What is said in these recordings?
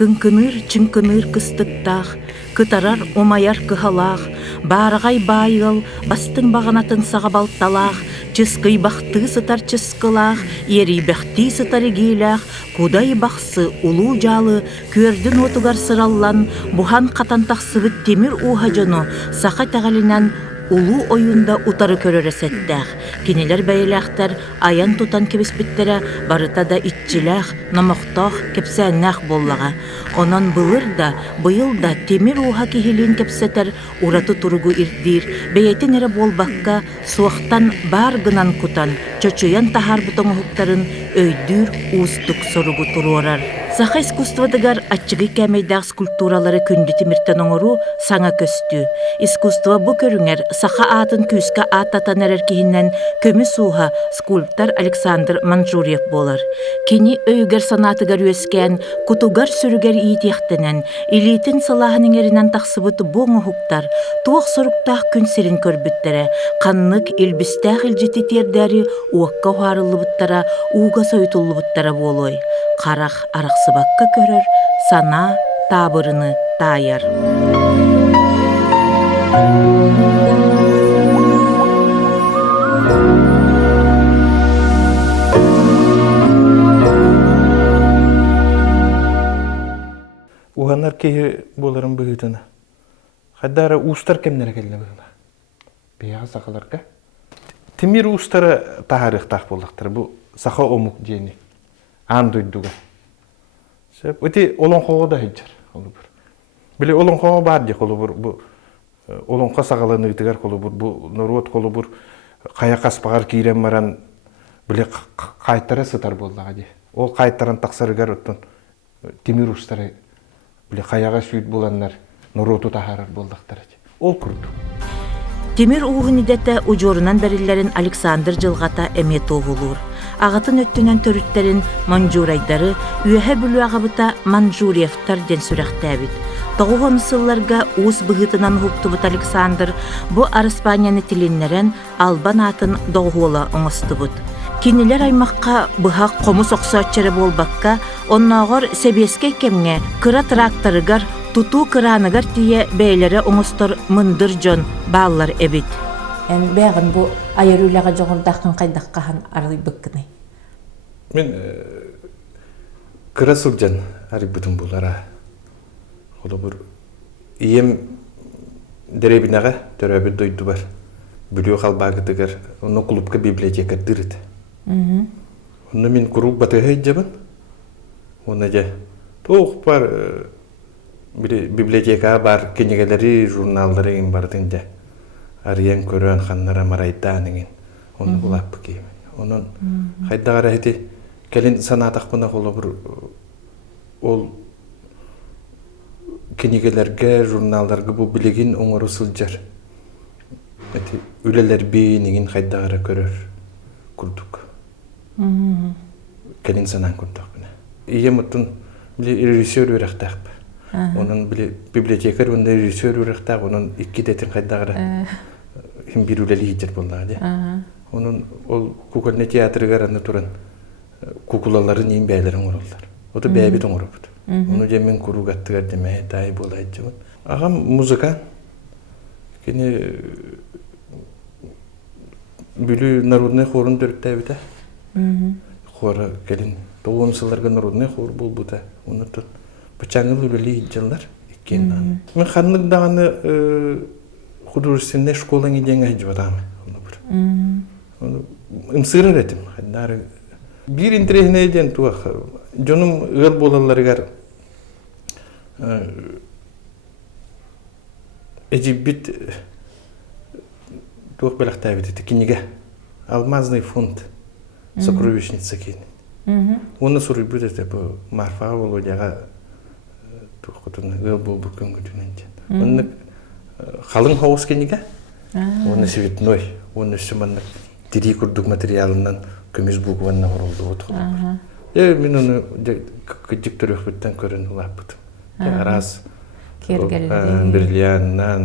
Кынкыныр, чынкыныр кыстыктах, кытарар омаяр кыхалах, барагай байыл, бастын бағанатын сағабалтталах, чыскый бахты сытар чыскылах, ери бахти сытар игилах, кудай бахсы улу жалы, көрдін отугар сыраллан, бухан қатантақ сывыт темір уха жону, сақа тағалинан улу ойында утары көрөресеттәх. Кинелер бәйләхтәр, аян тутан кебеспеттере барыта да итчиләх, намоқтақ, кепсәннәх боллаға. Онан былыр да, быйыл да темир уха кихилин кепсетер, ураты туругу ирдир, бәйетен әрі болбаққа, суақтан бар гынан кутан, чочуян тахар бутоңы хуктарын өйдүр устук соругу туруорар. Саха искусстводыгар атчыгы кәмейдәг скульптуралары күнді тимиртен оңыру саңа көстү. Искусство бу көрүңер саха атын күскә аттатан әрер кихиннен көмі суға скульптор Александр Манжурьев болар. Кені өйгер санатыгар өскен, кутугар сүрігер иетияқтенен, илейтін салахының ерінен тақсыбыты боңы хуктар, туақ соруктақ күн сирин көрбіттері, қаннық елбістәқ илжеті тердәрі уаққа хуарылы бұттара, уға сойтулы бұттара болой. Қарақ арақсыбаққа көрір, сана табырыны тайар. Уғанар кейі боларын бұғытыны. Қаддары ұстар кемнері келіне бұғына. Бияға сақаларға. Тимир ұстары тағарықтақ болдықтыр. Бұл сақа омық дейіні. Андойдуға. Өте олон қоғы да хеджер. Біле олон қоғы бар де қолы бұр. Олон қа сағаланы үтігер қолы бұр. Бұл нұруат қолы бұр. Қая қаспағар кейрен маран біле қайтары сытар болдыға де. Ол қайтаран тақсарығар өттін тимир ұстары біле қаяға сүйт боланлар нұроту тахарар болдықтар. Ол күрді. Темир уғын идетті ұжорынан бәрілерін Александр жылғата әмет оғылыр. Ағатын өттінен төріттерін Манжурайдары, үйәхі бүлі ағабыта Манжурьевтар ден сүрәқтәбіт. Тоғуғын сылларға уыз бұғытынан ғуқтыбыт Александр, бұ Арыспанияны тілінлерін албан атын доғуыла оңыстыбыт. Кинилер аймаққа бұға қомы соқсатчары болбаққа, оннағыр себеске кемге кыра тракторыгар, туту кыраныгар тие бәйлері оңыстыр мындыр жон баллар әбіт. Бәғін бұл айыр үйліға жоғырдақын қайдаққахан арылы бүккіні. Мен кыра сұлжан ары бүтін болара. Олы бұр ием дәребінаға төрәбі дойды бар. Бүлі қалбағыдығар, оны клубқа библиотека дырыды. Оны мен күрук батыға жабын. Оны жа тоқ бар библиотека бар кенегелері, журналдары ең бардың жа. Ариян көрін қаннара марайдағының. Оны бұлап кейім. Оның қайдағар әйті кәлін санатақ бұна қолы бір ол кенегелерге, журналдарға бұл білеген оңыры сылжар. Үлелер бейінігін қайдағара көрір күрдік. Кәлін санан күрдік бұна. Ие мұттың режиссер өріқтақ ба. Оның библиотекар онда режиссер өріқтақ, оның екі дәтін қайдағара бір үлелі егер болдығы. Оның ол куколны театрыгар аны туран кукулаларын ең бәйлерін оралдар. Оты бәйбет оңыры бұд. Оны демен күруғаттығар демей дай болайды жауын. Ағам музыкан. Кені бүлі народный хорын дөрікті әбіті. Хоры кәлін. Тоғын сыларға народный хор бол бұда. Оны тұн бачаңыл үлелі егерлар. Мен қанлықдағаны художественный школаң еден әйді бадамы. Имсырыр этим. Bir интересный еден туақ. Жоным ғыл болаларығар әжібіт туақ бәліқті әбететі. Кенеге алмазный фонд сокровищница кейін. Оны сұры бүдеті бұл марфаға болу жаға туақ құтын ғыл бол бүкін күтінен. Оны қалың хауыз кенеге. Оны светной. Оны шыманның дiri kurduk материалынан көміз бұғуанна орылды отырды. Мен оны күдік түрік бүттен көрін ұлап бұдым. Араз бірлияннан,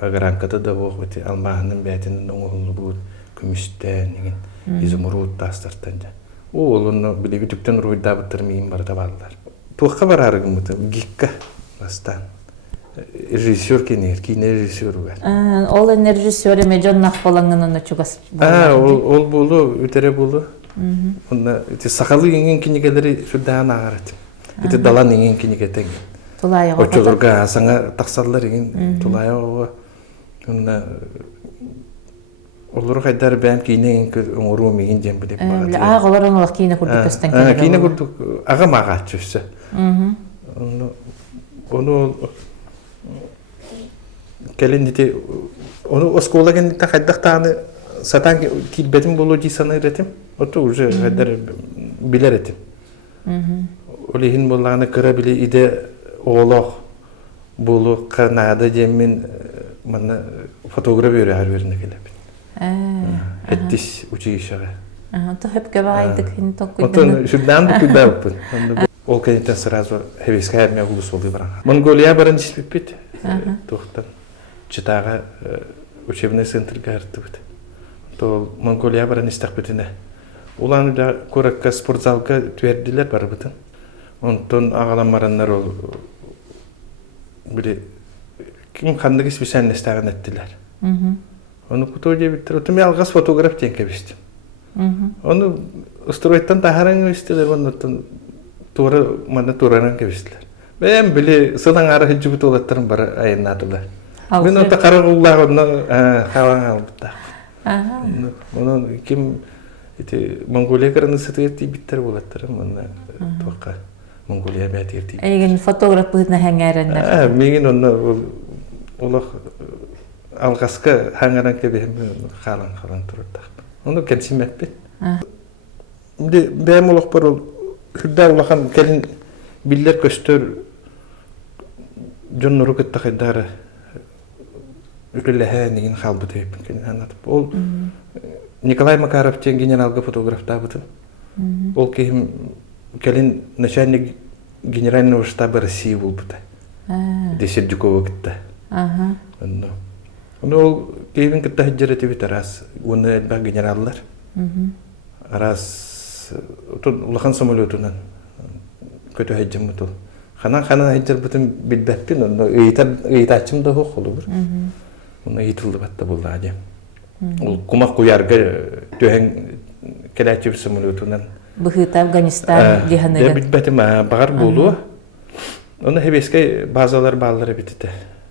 ағаранқаты да оқ өте алмағының бәтінің оңылы бұд, көмістен, изумруд тастырттан. Ол оны білегі түптен ройда бұттырмейін барда балылар. туаққа барарығым мұты, гикка бастан. Режиссер кенер, кине режиссер бар. Ол режиссер эме жоннак болаңын чугас. Ол болу, өтере болу. Онда сақалы енген кинегелері сүрдән ағарат. Ити далан енген кинегетен. Тулайға. Очолорга саңа тақсалар енген тулайға. Онда олар қайдар бәм кейінен оңыру меген жем білеп бағады. Ағалар оңылық кейіне күрдік өстен келер. Кейіне күрдік аға маға чөсі. Оны келін дете, оны оскола кендікті қайдақтағаны сатан келбетін болу дейсаны ретім. Оты уже қайдар білер етім. Олейін болағаны кіра біле иде оғылық болу қанады жеммен фотограф өрі әрверіне келіп. Әттіс училищаға. То хөп көбағайдық хин тоқ Отын шүрдан бұқыда бұпын. Ол кәнеттен сразу хевесқа әрме ұлыс олды баранға. Монголия баран жеспеп бет. Тоқтан. Читаға учебный центрға әрті бұд. Монголия баран істақ бетіне. Уланы да көрекке спортзалға тверділер бар бұдын. Онтон ағаламаранлар ол біле кім қандығы специально істаған әттілер. Оны күту жебіттір. Отыме алғас фотограф тен кәбістім. Оны устроиттан тахаран кәбістілер. Оны тура мана тураран кәбістілер. Бәйім біле сылан ары жүбіт олаттырын бар айыннатылар. Мен ота қарағыллағы оны қаван албыттақ. Оны кем Монголия қараны сытығырты биттер олаттырын. Оны туаққа Монголия бәт ерті. Еген фотограф бұғытына хәңәрінлер. Меген оны олық алғасқа хаңаран кәбейім қалан тұрырдақ. Оны кәнсім әппен. Бәйім олық бар ол хүрді олақан кәлін білдер көстер жон нұру күтті қайдары үлілі әнеген қалбы дейіпін кәлін анатып. Ол Николай Макаров тен генералға фотографта бұтын. Ол кейім кәлін начальник генерального штаба России бол бұты. Десердюкова күтті. Оны ол кейбін күтті хыджар әтебет арас. Оны әлбәқ генераллар. Арас улахан самолетунан көтө хыджам бұтыл. Ханан хыджар бұтын білбәппен, оны ыйтачым да хоқ олы бұр. Оны ыйтылды батта болды адем. Ол кумақ қуярға төхен кәләтчі бір самолетунан. Бұхыт Афганистан диханыгын. Білбәтім бағар болуы. Оны хебескай базалар баллары бітті.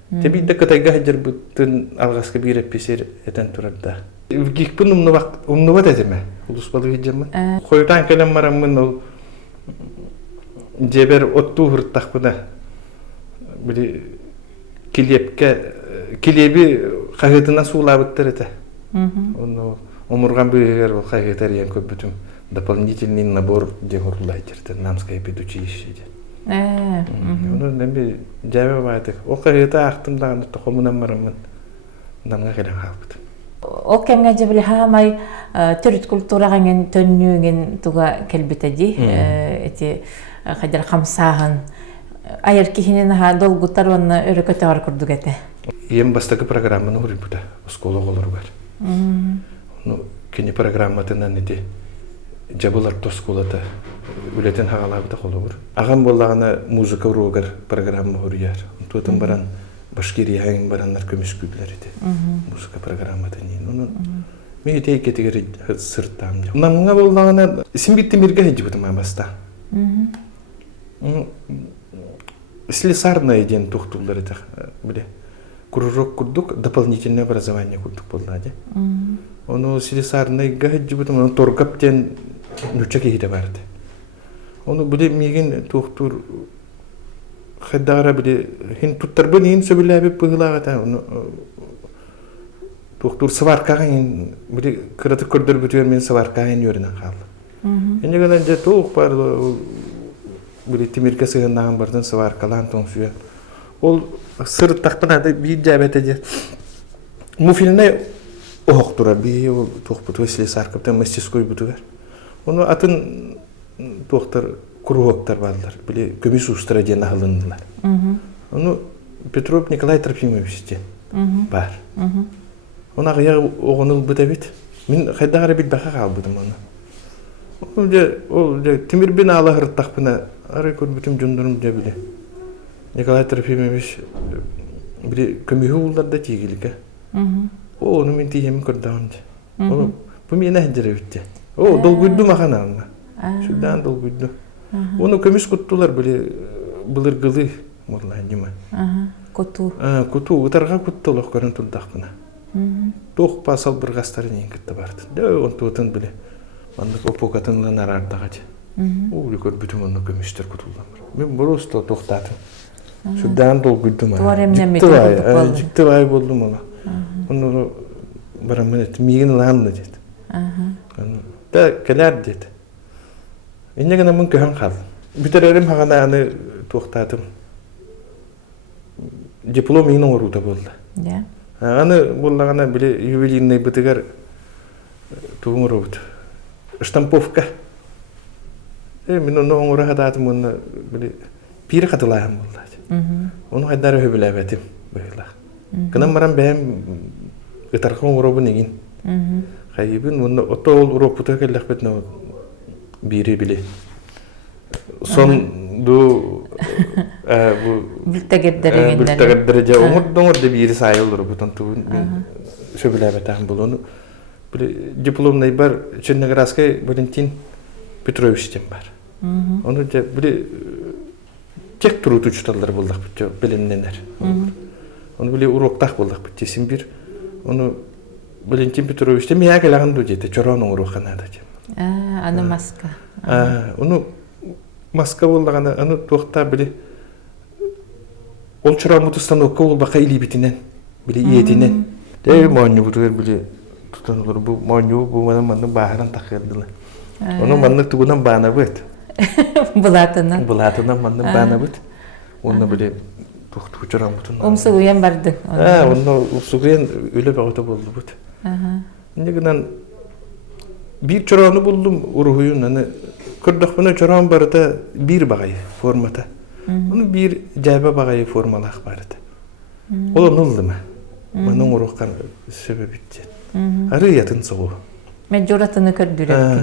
Тебейді кытайға хыджар бұттын алғасқа бір әппесер әтен тұрарда. Гикпін ұмнуvat әдеме, ұлыс балы хыджамын. Қойытан кәлем марамын ол жебер отту ғырттақ бұна. Келебі қағытынан суылабыттыр әті. Омырған бүйгер ол қағытар ең көп бүтім. Дополнительный набор дегорлай жерді, намскай педучилище. Оны нәмбе жәбе байтық. Ол қағыта ақтымдағын тұқымынан марамын. Намға келен қалбыдым. Ол кәңге жебілі хамай түріт культурағанген төннүйген туға кәлбетеді. Эти қадар қамсағын. Айыр кейінен долгутар оны өрі көте бар күрдік әті. Ем бастағы программаны ұрын бұда. Осколы қолыр бар. Кені программатынан әде жабылар тосколаты үлетен хағалабыда қолы бұр. Ағам болағына музыка ұрығыр программа ұрыяр. Тұтын баран Башкирия әйін баранлар көміс көбілер еді. Музыка программатан ең. Мен етей кетігер сұрттам. Намыңа болағына сімбетті мерге әйді бұдым баста. Слесарная ден тұқтулар еді. Кружок күрдік, дополнительное образование күрдік болды. Оны слесарный ғайды бұдым, оны торғаптен нүчек ейді барды. Оны бұде меген тұқтур қайдағыра бұде, хен тұттарбын ең сөбілі әбіп бұғылағыда. Тұқтур сыварқағын ең, бұде қыраты көрдір бүтер мен сыварқағын өрінен қалды. Енді ғана жа тұқ бар, бұде темірке сығынағын бардың сыварқалан тоң сүйен. Ол сыр тақпын ады бейд жәбәт әде. Муфиліне оқ тұра, бей тұқ бұты өсілі сарқыптан мастерской бұты бар. Оны атын тұқтар кругоктар бардылар, біле көмес ұстыра ден ағылындылар. Оны Петров Николай Трофимович бар. Оны ағыяғы оғыныл бұда бет. Мен қайдағары бет бақа қал бұдым оны. Ол темірбен ала ғырттақпына ары көрбүтүм жондорум же биле. Николай Трофимович биле көмүхү улдарда тигилге. О, onu мен тиемин көрдөгөн. О, бу мени хажырыбытты. О, долгуйду махананы. Шудан долгуйду. Onu көмүс куттулар биле былыргылы мурла дима. Коту. Куту утарга куттулук көрүн турдакына. Тох пасал бир гастарын эңкетте барды. Дө он тутун биле. Анда опокатын нарардагачы. Улы көрбүтүм onu көмүстөр кутулдан. Мен просто токтатым. Шудан долгуйдум. Жиктибай болдум ана. Onu барамын миген ланды деді. Да, келер деді. Иннегена мен көһөн кал. Бүтерерим хагана аны токтатым. Диплом менин оңоруда болду. Ja. Аны боллагана биле ювелирный бытыгар туңурубут. Штамповка. Мен оны оңора хадатым оны биле пири катылайм болду. Onu хайдары хөбүлөбетим быйла. Кынан барам бэм ытархан оңоробун эгин. Хайбын оны отол уропута келлекпет но бири биле. Сон ду Бүлтәгәрдәрәгә оңор да бири сайылыр бутан тун сөбеләбәтән булуны. Биле дипломный бар Черноградский Валентин Петрович тем бар. Оны да биле тек турут учталар булдык бит билимненер. Оны биле уроктак булдык бит симбир. Оны Валентин Петрович тем ягылагын ду дете чороның урокханада тем. Аны маска. Оны маска булдаганы аны тохта биле ол чырамут установка ол бака илибитинен биле иетинен. Моңу бутер биле тутанулар бу моңу бу манын бааран такырдылар. Оны манны тугунан баана бет. Булатынан манны баана бет. Оны биле тохту чырамутун. Умсугуян барды. Оны умсугуян өлө багыта болду бут. Негенен бир чыраны булдум урухуйун аны көрдөкпүнө чыран барда бир багай формата. Onu bir cəbə bağayı formalaq bardı. O da nuldumu. Manın uruqan sebebitçi. Arı yatın soğu. Mecburatını kördürəm.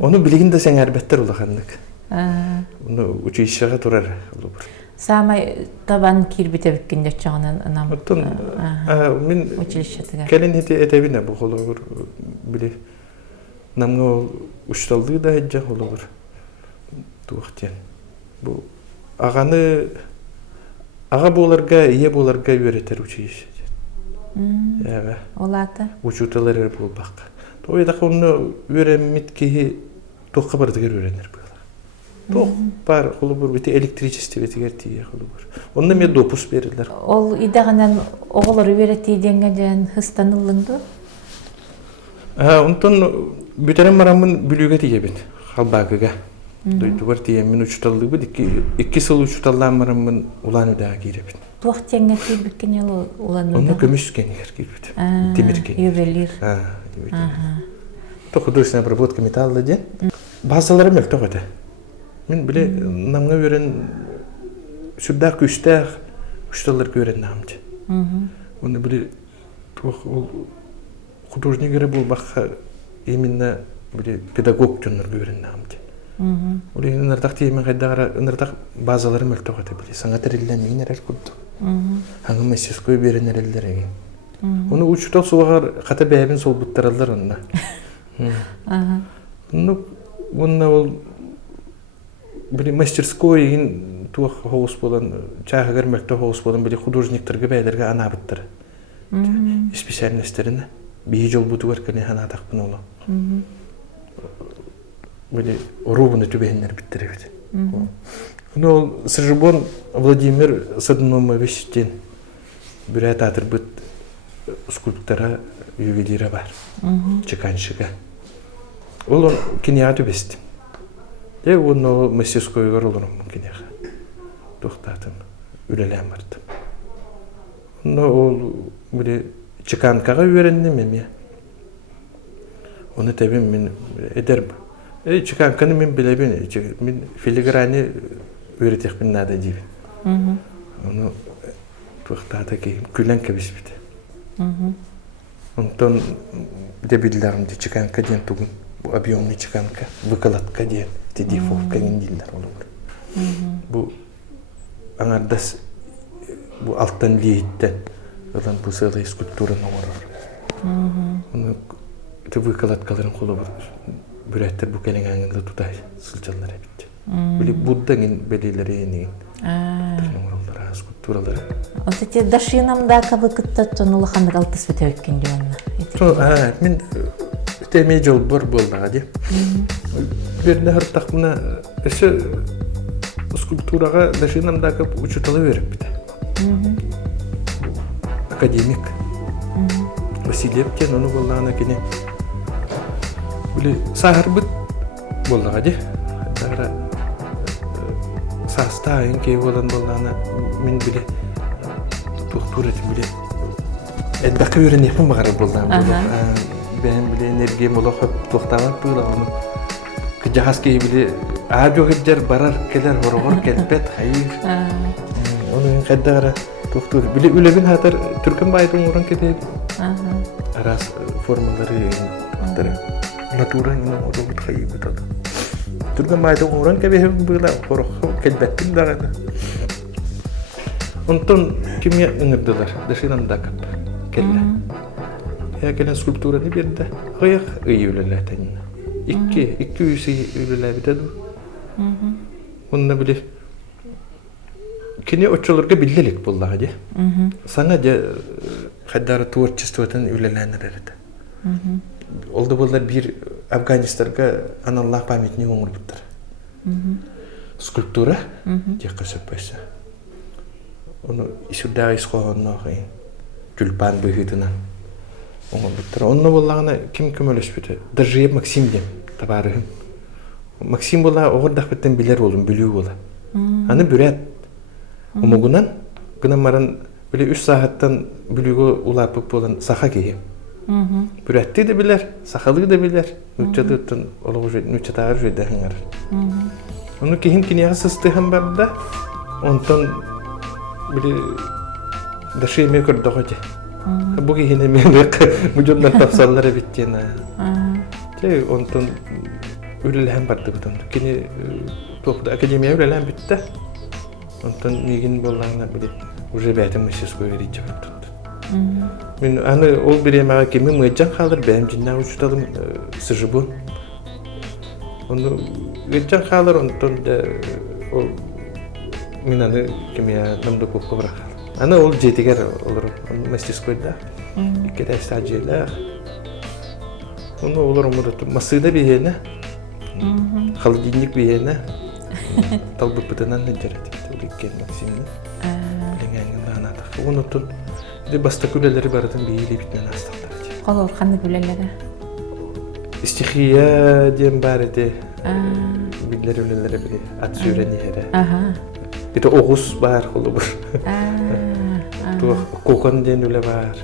Onu biligində sən əlbəttər olaqanlıq. Onu uçu işağa turar olur. Samay taban kirbite bikkində çağınan anam. Min kelin heti etebinə bu olur. Bili namga uçtaldığı da həcə olur. Tuğtiyan. Bu Ağanı ağa bolarga, iye bolarga öğretir uçuş. Evet. Olata. Uçutalar bu bak. Toyda onu öğrenmit ki toqqa bardıgar öğrenir böyle. Toq par olur biti elektrikçisi biti gertiye olur. Onda me dopus verirler. Ol idaganan oğulları öğrettiğinden hıstanılındı. Ondan bütün maramın bülüge diyebin. Halbagıga. Duydu var diye min uçtaldı bu iki yıl uçtallanmaramın ulan ödəyə giribin. Tuaqtiyanga kirbikken yalı ulan ödəyə? Onu kömüş keniyər giribin. Demir keniyər. Ювелир. Художественная обработка металла ден. Базалары мел тоғыды. Мен біле намға өрен сүрдақ күштақ уçtallar көрен намды. Оны біле художникері бұл баққа именно біле педагог жонлар көрен намды. Оле нырдақ тиемен қайдағыра нырдақ базалары мөл тоғыды біле. Саңатыр елден мен әрер күрді. Аңы мастерской берен әрелдер еген. Оны учтал суағар қата бәйбін сол бұттаралар онына. Онына ол біле мастерской еген туақ хоғыс болан, чағығар мәлті хоғыс болан біле художниктарға бәйлерге ана бұттары. Специальностеріне бейі жол бұтығар кәне ана атақпын ола. Были ровно тюбенер биттеревит. Но Сержибон Владимир Садномович ден бюрет атырбыт скульптора ювелира бар. Чеканшыга. Ол кинея тюбести. Де оны мастерской горолором кинея. Тоқтатым, үлелем барды. Но ол были чеканкаға үйренdim еме. Оны табим мен эдербі. Чеканканы мен білебін, мен филиграни өретекпін нада дейбін. Оны туақтады кейім, күлен кәбіс біді. Онтон дебілдерімде чеканка ден туғын, объемный чеканка, выкладка ден, дефовка ген дейлер олығыр. Bu аңардас bu alttan liyetten olan bu sığlı skulptura nomorlar. Onu tabi kalatkaların kolu bürettir bu kelin ağında tutay sılçalar bitti. Böyle Buddha'nın belirleri yeni nomorlar, skulpturalar. O da daşınamda kabıkıtta tonulu handık altıs bite ötken diyorlar. Ben temel yol var hadi. Bir de her takımına ise skulpturaga daşınamda kapı uçutalı verip bite. Akademik. Vasilyevken onu bollağına kine böyle saharbıt bollağa hadi. Hatta sastayın ki olan bollağına min bile doktor etim bile edbaqı öğren yapım bağırı bollağına. Ben bile enerjiyem ola hep toxtamak böyle onu. Kıcahas ki bile ağabey hıccar barar keler horor kelpet hayır. Onu kadar doktor bile ülebin hatar Türk'ün baydım oran kedeydi. Aras formaları doktor. Natural yine o da bu hayır bu tadı. Türk'ün baydım oran kedeydi böyle horor kelpettin daha da. Ondan kimya ınırdılar. Dışından da kap. Kelle. Ya gelen skulpturani bir de ayak iyi üleletten. İki üyesi üleler bir de. Onunla bile kini oçolurga bildelik bulla hadi. Sana da kadar tворчестводан ülelenler erdi. Oldu bunlar bir Afganistan'a anallah pametini onur bittir. Skulptura diye kasıpaysa. Onu işurda iskoğanna kayın. Tülpan büyüdünen. Onur bittir. Onunla bullağına kim kömölüş bitti. Dırjıyıp Maksim diyem tabarıhım. Maksim bulla oğurdak bitten bilir olun, biliyor ola. Hani büret. Omogunan, gına maran böyle 3 saatten bülüğü ulapıp olan saha giyim. Büretti de bilir, sahalı da bilir. Nüçadıtın, nüçatağır jöyde hıngar. Onu kihim kiniyağı sıstıhım var da, ondan böyle daşı yemeği kırdı hoca. Bu kihine yemeği mücadlar tafsalları bittiğine. Ondan ürelhem vardı bu tanrı. Kini tohda akademiye ürelhem bitti. Ondan nigin bollağına bile уже бәтім мүшес көрері жеп тұрды. Мен аны ол беремеға кеме мұйджан қалыр, бәйім жинна ұшыталым сыжыбын. Оны ұйджан қалыр, онтан да ол мен аны кеме намды көп көбірақ қалыр. Аны ол жетігер олар, оны мастерскойда, екі дәсті әжелі. Оны олар ұмырды, масыда бейені, холодильник бейені, талбы бұтынан жарады. Ülken Maksim'in bilingenliğinden anladık. Unutun. De basta küleleri baradan bir iyiliği bitmen hastalar. Olur, kandı küleleri? İstihiye diyen bari de bilgileri öyleleri bile at süreni here. Bir de Oğuz var olur. Kokan diyen öyle var.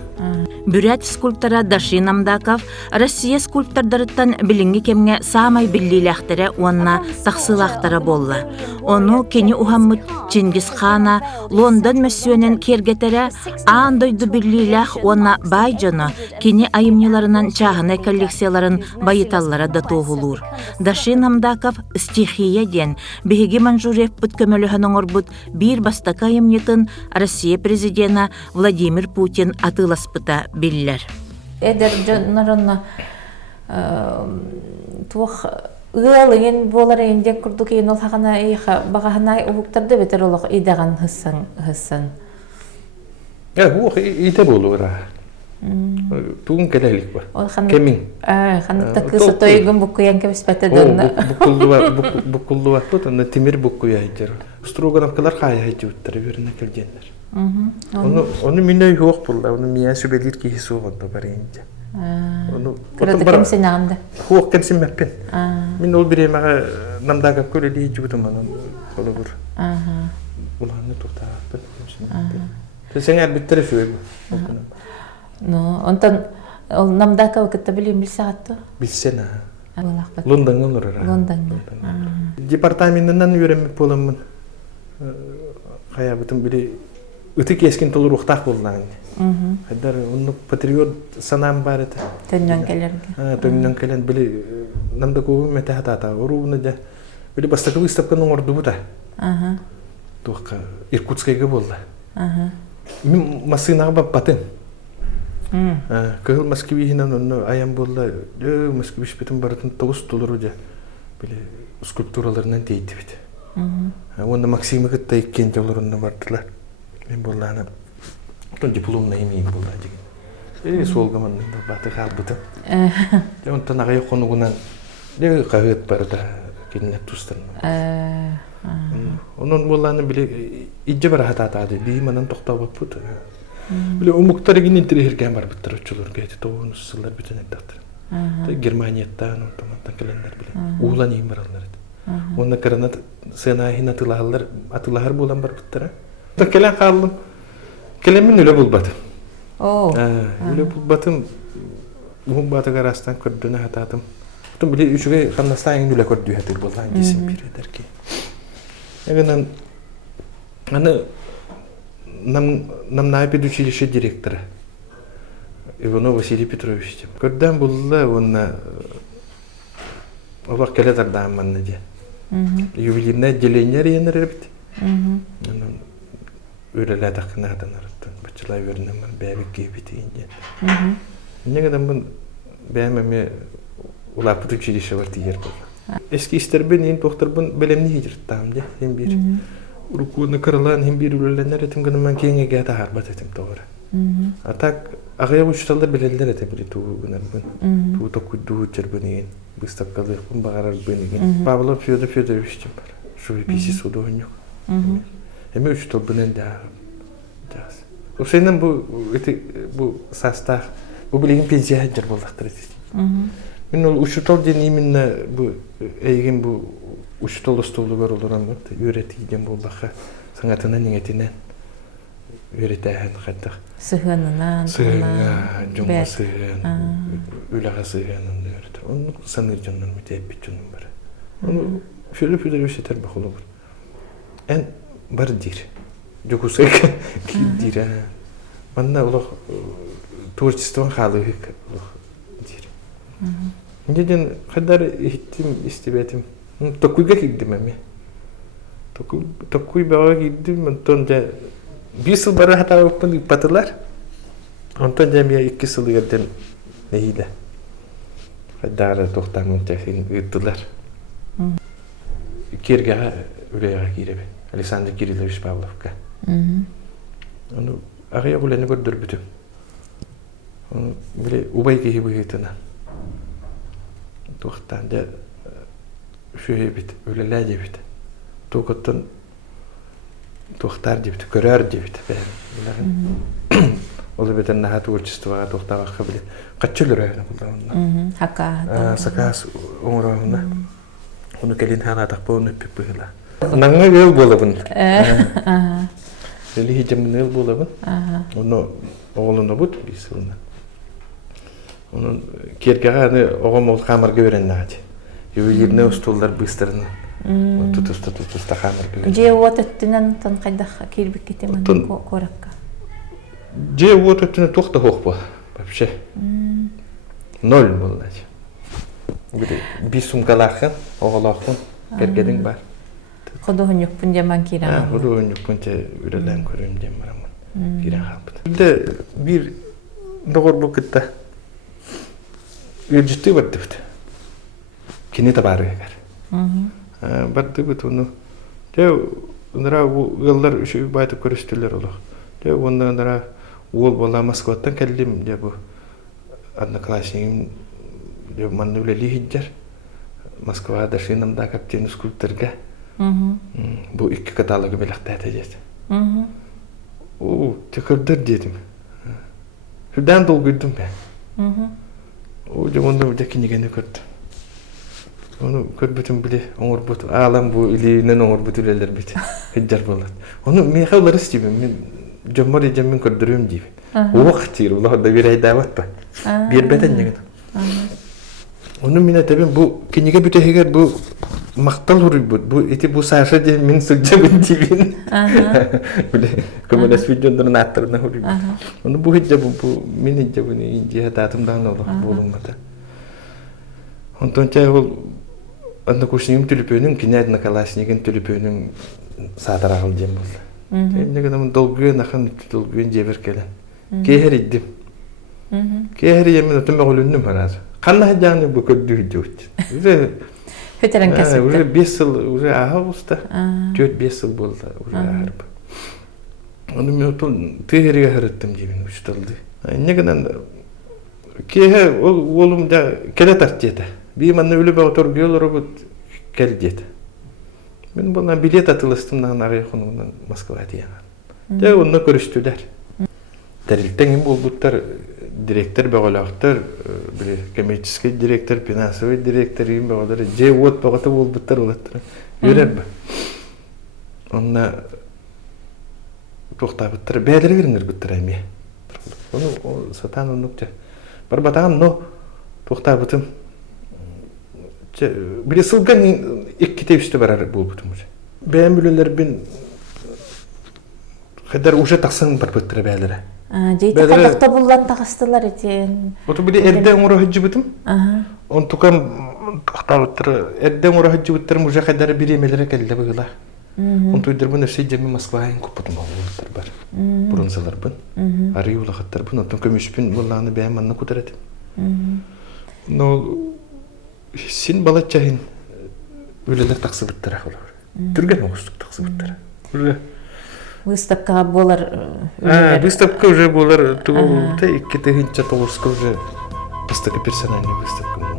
Бүрәт скульптора Дашин Амдаков Россия скульптордарыттан билинги кемге самай биллиләхтере уанна тахсылахтара болла. Onu кени Ухаммыт Чингис хана Лондон мәсүенен кергетере андойду биллиләх уанна байжаны кени айымниларынан чағына коллекцияларын байыталлара да тоғулур. Дашин Амдаков стихия ден беги Манжурев бүткөмөлөһөнөң орбут бир бастака айымнитын Россия президенті Владимир Путин атыласпыта биллер. Эдер жоннорунна туох ыалыгын болар энде курдук ен ол хагана ыйха багахана уктарды бетер олох идаган хыссан. Bu ite bolura. Tuğun keleylik var. Kemin. Ханыкта кысы тойгун букуян кебиспете донна. Bukullu var. Tutan timir bukuya hicer. Stroganovkalar kaya hicer. Birine kelgenler. Onu minne yok bulla. Onu miye sübelir ki hisi oldu bari ince. Onu Kırada kimse namdı? Yok kimse meppen. Min ol bir yemeğe namdaga köle diye cübüdüm onu. Olur. Ulanı tutar. Sen eğer bir tarafı yok. No, ondan namdaga vakitte bileyim bilse hattı. Bilsene. London'dan olur. Departamentinden öğrenmek olamın. Kaya bütün biri öteki eskin tolu ruhtak bulunağın. Hatta onu patriot sanam barıdı. Tönyan kelerge. Tönyan kelen biri namda kovu mete hatata. Oru bunu da biri bastakı istakanın ordu bu da. Ага. Туаққа Иркутскайга болды. Ага. Мен машинаға баппатын. Кыл Москвихинан онно аян болды. Москвиш битен баратын $9 же. Биле скульптураларынан дейті бит. Онда Максимы кытта иккен жолорунда бардылар. Мен болланы. Тон дипломна емейін болды деген. Сол гаманның баты қалбыты. Онтан ағай қонуғынан қағыт барды келінет тұстырын. Onun bollarını bile iyice bir hata tadı. Bir manan toxtav baput. Bile o muhtarı ginin tirihirken var bitir uçulur gayet. Toğun ussullar bütün ettiler. Germaniyettan o tomattan gelenler bile. Uğlan iyi barallar. Onda karana senahin atılahar bulan var bitir. Da kelen kaldım. Kelemin öyle bulbatım. Öyle bulbatım. Bu batı garastan kördüğüne hatadım. Tüm bile üçüge kanlastan öyle kördüğü hatır bulan cisim bir eder ki. Yani нам на педучилище директора Иванов Василий Петрович. Когда была он Allah keleder dağmanlı diye. Ювелирное отделение рейнер ребят. Öyle dakinadan arattın. Başçılar verdim ben bebek gibi deyince. Ne kadar ben beğenmemi ular pedучилище var diye yapıyor. Eski ister ben en doktor ben belemni hicrettam diye hem bir Urukuna karalan hem bir ürünler etim gönümen kenge gata harbat etim doğru. Atak ağaya uçtalar belirler etebili tuğu gönür ben. Tuğu tokuduğu çerbeniyin. Bıstakalı kun bağırar beniyin. Pavlo Fyodorovich'im var. Şu bir pisi sudu yok. Hem uçtal benen daha. O senin bu sastah bu bilgin pensiye hacır bollaktır. Ben o uçtal deneyiminde bu eğin bu uçtal stolu var olan öğretiyeceğim bu baka sanatına niyetine öğreten hatta. Sıhhanından. Cuma sıhhan, ülaha sıhhanından öğretir. Onu sanır canından mütebbit canım var. Onu şöyle bir şey ter bakılı var. En bar dir. Jokusek dir. Bana ola tворчеством halı hik dir. Neden kadar hittim istebetim. Tokuyga gittim mi? Tokuy bağa gittim. Ondan bir yıl bara hata yapmadı patırlar. Ondan camiye 2 yıl yerden neyle? Kadar tohtamın tekin ıttılar. Kirgaha öyle girebe. Alexander Kirillevich Pavlovka. Onu araya bulanı gördür bütün. Onu bile ubay gibi bıyıtına. Tohtan da şöyle bit, öyle lâce bit. Tokattan tohtar bit, körer bit. Ola biten naha tворчество tohtar vakka bile. Kaçılır öyle bundan. Hakka. Sakas umurumda. Onu kelin hana takponu pipihla. Nanga yıl bulabın. Deli hicam yıl bulabın. Onu oğluna but biz onu. Onun kirkaha oğlum ol kamerga öğrenadi. Ювелирный устолдар быстрын. Туtusta хамар. Je вот ettinen tan qaydah kirбик кетемен коракка. Je вот ettinen toxta hoqpa. Вообще. 0 болды. Bir sumkalaqın, oğlaqın kerkedin бар. Qodohun yokpun jaman kiran. Qodohun yokpun te ürelen körüm jamaram. Kiran halpıt. De bir doğru vakitte ürcütü battı. Kini tabarı eğer. Battı bütünü. De onlara bu yıllar şu baytı körüstüler olur. De onlara ol bala Moskvadan keldim de bu Одноклассниким de manuvleli hiccer. Moskva'da şinamda kapten skulptörge. Bu iki katalogu belirtti edeceğiz. O tekrar dedim. Şuradan dolguydum ben. O zamanında bir dakika ne gördüm. Onu gördüm bile, onlar bu alam bu ilinen onlar bu türler bit. Hiccer bulat. Onu meyhalar istiyim. Cumhur ecemmin gördürüyorum gibi. O vakti, Allah da bir ay davet var. Bir beden ne kadar. Onun mine tabii bu kinige bütehiger bu maktal huri bu eti bu sarsa de min sugca bintivin. Böyle komünes videonların atlarına huri. Onu bu hicce bu min hicce bu ince hatatımdan olur bulunmadı. Ondan çay ol Однокурсниким tülüpönün kinayet nakalasnikin tülüpönün сатарагыл жем болды. Энеге мен долгуен ахан долгуен жебер келен. Кехер иддим. Кехер емен өтөмө көлүндүм бараз. Канна жаны бу көддү жөт. Хөтерен кесипти. Уже 5 жыл уже августта 4-5 жыл болды уже арып. Onu мен отол тегереге хараттым деймін үшталды. Негенен кеhe олум да келе тартты. Бийманны өлүп отор гөлөр кел деді. Мен бұна билет атылыстымнан ағайқынынан Москва дейган. Де онны көрүстүлөр. Дәрилтен болбуттар директор бөгөлөктөр, бир коммерческий директор, финансовый директор им бөгөлөр, же вот багаты болбуттар олаттыр. Үйрәп. Онна тоқтабыттыр, бәдір беріңдер бүттір әме. Оны сатан оннукча. Бар батағам, но тоқтабытым. Біле сылған еккете үсті барар бұл бұтым. Бәйім үлелер бен қайдар уже тақсын бар бүттірі бәлері. Жейті қадықта бұллан тағыстылар етен. Оты біле әрден ұра хүджі бұтым. Он тұқам тоқтабыттыры. Әрден ұра хүджі бұттырым уже қайдары бір емелері кәлді бұғыла. Он туйдыр бун все жами Москваен купутум болуптар бар. Бронзалар бун. Ары улахаттар бун. Отон көмүшпүн булланы бәйманны кутарат. Но син балачаһин өлелер таксыбыттар ахыр. Түрген огустук таксыбыттар. Уже выставка болар. Выставка уже болар. Тугулта 2009 уже выставка персональный выставка.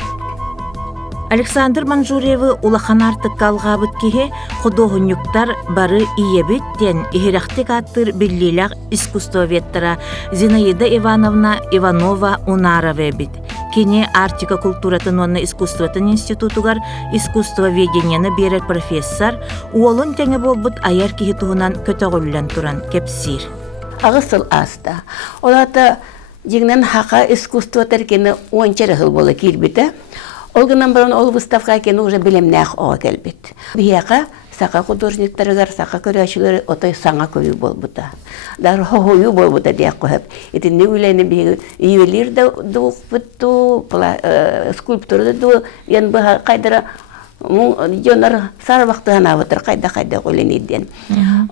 Александр Манжуревы улахан артык калгабыт киһи художниктар бары иебиттен ихирахтик аттыр биллилах искусствоведтара Зинаида Ивановна Иванова Унарова бит. Кини Артика культуратын онна искусствотын институтугар искусствоведениені берер профессор уолун теңе болбут аяр киһи туһунан көтөгүллен туран кепсир. Агысыл аста. Олата жигнен хака искусство теркени ончары хыл бола кирбите. Олгынан баран ол выставка кені уже билемнәх оға келбет. Бияқа сақа художниктарыгар, сақа көрәшілер отай саңа көрі болбута. Дар хойу болбута дияқ қойып. Еті не үйләйні бейгі үйелер де дуқ бұтту, скульптуры да ян бұға қайдыра жонар сары вақты ғана бұтыр, қайда қойлен едден.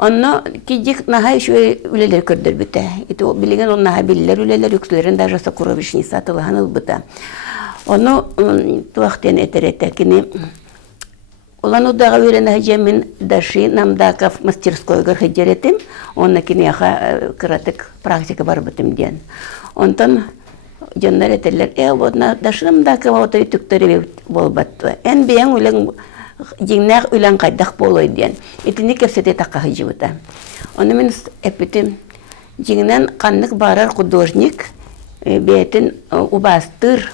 Онна кейдік наға үші үлелер көрдір бүті. Еті білеген ол наға білілер үлелер үксілерін дажасы құрабышын сатылыған ұл бұта. Onu tuaqten eterete kini Olan udağa öğrene hecemin daşı namdaka masтерскойга хеджеретим, onu kini yaha kıratık praktika var bitim diyen. Ondan canlar eterler, ona daşı namdaka otayı tüktörü bolbattı. En beğen ulan jinnak ulan kaydak boloy diyen. Etini kefsete takka hecibita. Onu min epitim jinnan kanlık barar художник, beyetin ubastır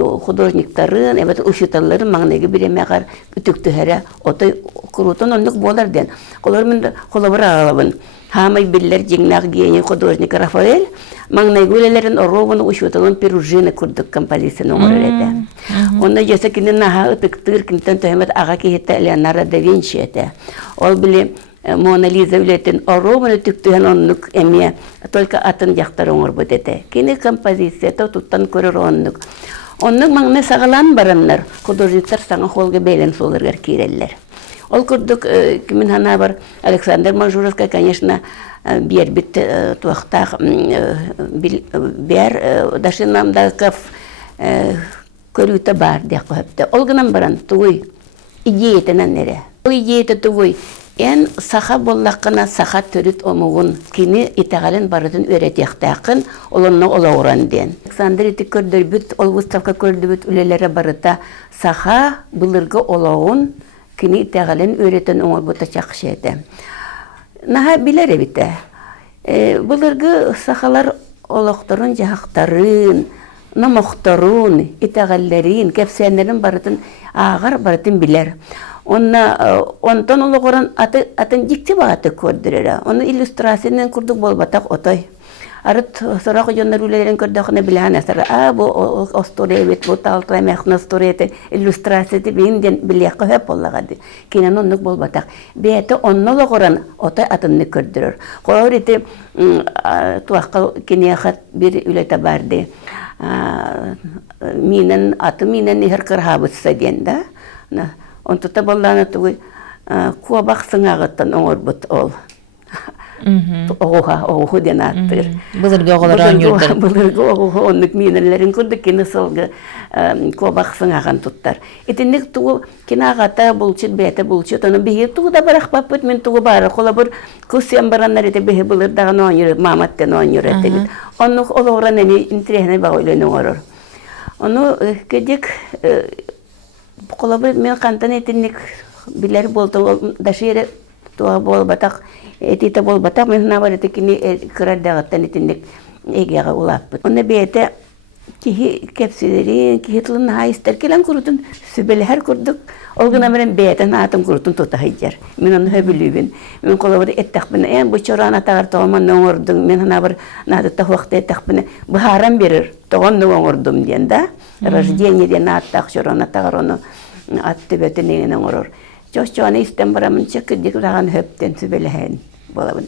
художниктарын, evet uşutalların mağnayı bir emeğer ütüktühere, otay kurutan onluk bolar den. Kolormun kolabara ağalabın. Hamay biller jinnak giyeni художник Rafael, mağnayı gülelerin orrovunu uşutalın perujini kurduk kompozisyonu orada. Onda jasa kinin naha ütüktür kinten töhemet ağa kihette Leonardo da Vinci ete. Ol bile Mona Lisa ületin orrovunu tüktühen onluk emiye, только атын jaqtarın orbut ete. Kini kompozisyonu tuttan körür onluk. Onun mağne sağalan baranlar, художниктар саңа холга бейлен соларгар киреller. Ол курдук кимин хана бар Александр Манжуровка, конечно, бер бит туахтах бер дашин намдаков көрүтө бар деп коюпту. Ол гынан баран туй идеятынан нере. Ол идеята туй en saha bollaqına saha törüt omuğun kini itagalın barıdın öğretiyaqtaqın olonno olauran den. Alexander iti kördürbüt, ol выставка kördübüt ülelere barıta saha bılırgı olauun kini itagalın öğreten omuğu buta çakşıydı. Naha biler evite. Bılırgı sahalar olaqtarın, jahaqtarın, namoqtarın, itagallerin, kefsenlerin barıdın ağır barıdın biler. Ondan oluğuran atın dikti bağıtı kördürere. Onu illüstrasyondan kurduk bolbatak otay. Arıt sorak jonlar ülelerin kördüğüne bilahane sarı. Bu o story evet, bu taltay mekna story eti illüstrasyonu binden biliyakı hep olağadı. Kinan onluk bolbatak. Beyeti onun oluğuran otay atını kördürür. Koğur eti tuakka kiniyakat bir ülete bardı. Atı minen ihir kırhabıtsa diyen de. On tuta bollana tuğu Kuabak sыңағыттан оңырбыт ол. Оғуға ден аттыр. Бұлырға оғыларан юрдар. Бұлырға оғуға онлық мейнелерін көрді кені сылғы kuabak sыңаған тұттар. Етіндік тұғы кені ағата бұлчыт, бәті бұлчыт, оны бейі тұғы да барақ бапыт, мен тұғы бары. Қола бір көсен баранлар еті бейі бұлырдаған оңыры, маматтен оңыры әтігіт. Оны олығыран әне интрехіне бағылыны оңырыр. Оны кедек қола бір мен қантан етіндік білер болды, дашы ері туа болбатақ, ететі болбатақ, мен навар еті кені кырадағыттан етіндік егеға ұлаппыт. Оны бейті кихи кепсилерин, кихи тылын хайыстар келен құрутын сөбелі әр құрдық. Олғына мерен бейтін атым құрутын тота хайджар. Мен оны хөбілубін. Мен қолабыр еттақпыны, бұл чоран атағар тоғаман оңырдың. Мен хана бір надытта хуақты еттақпыны бұхаран берір. Тоғын оңырдым ден да. Рождение ден аттақ чоран атағар оны атты бөтін еңін оңырыр. Чош-чоаны істен барамын чеккідік раған хөптен сөбелі әйін.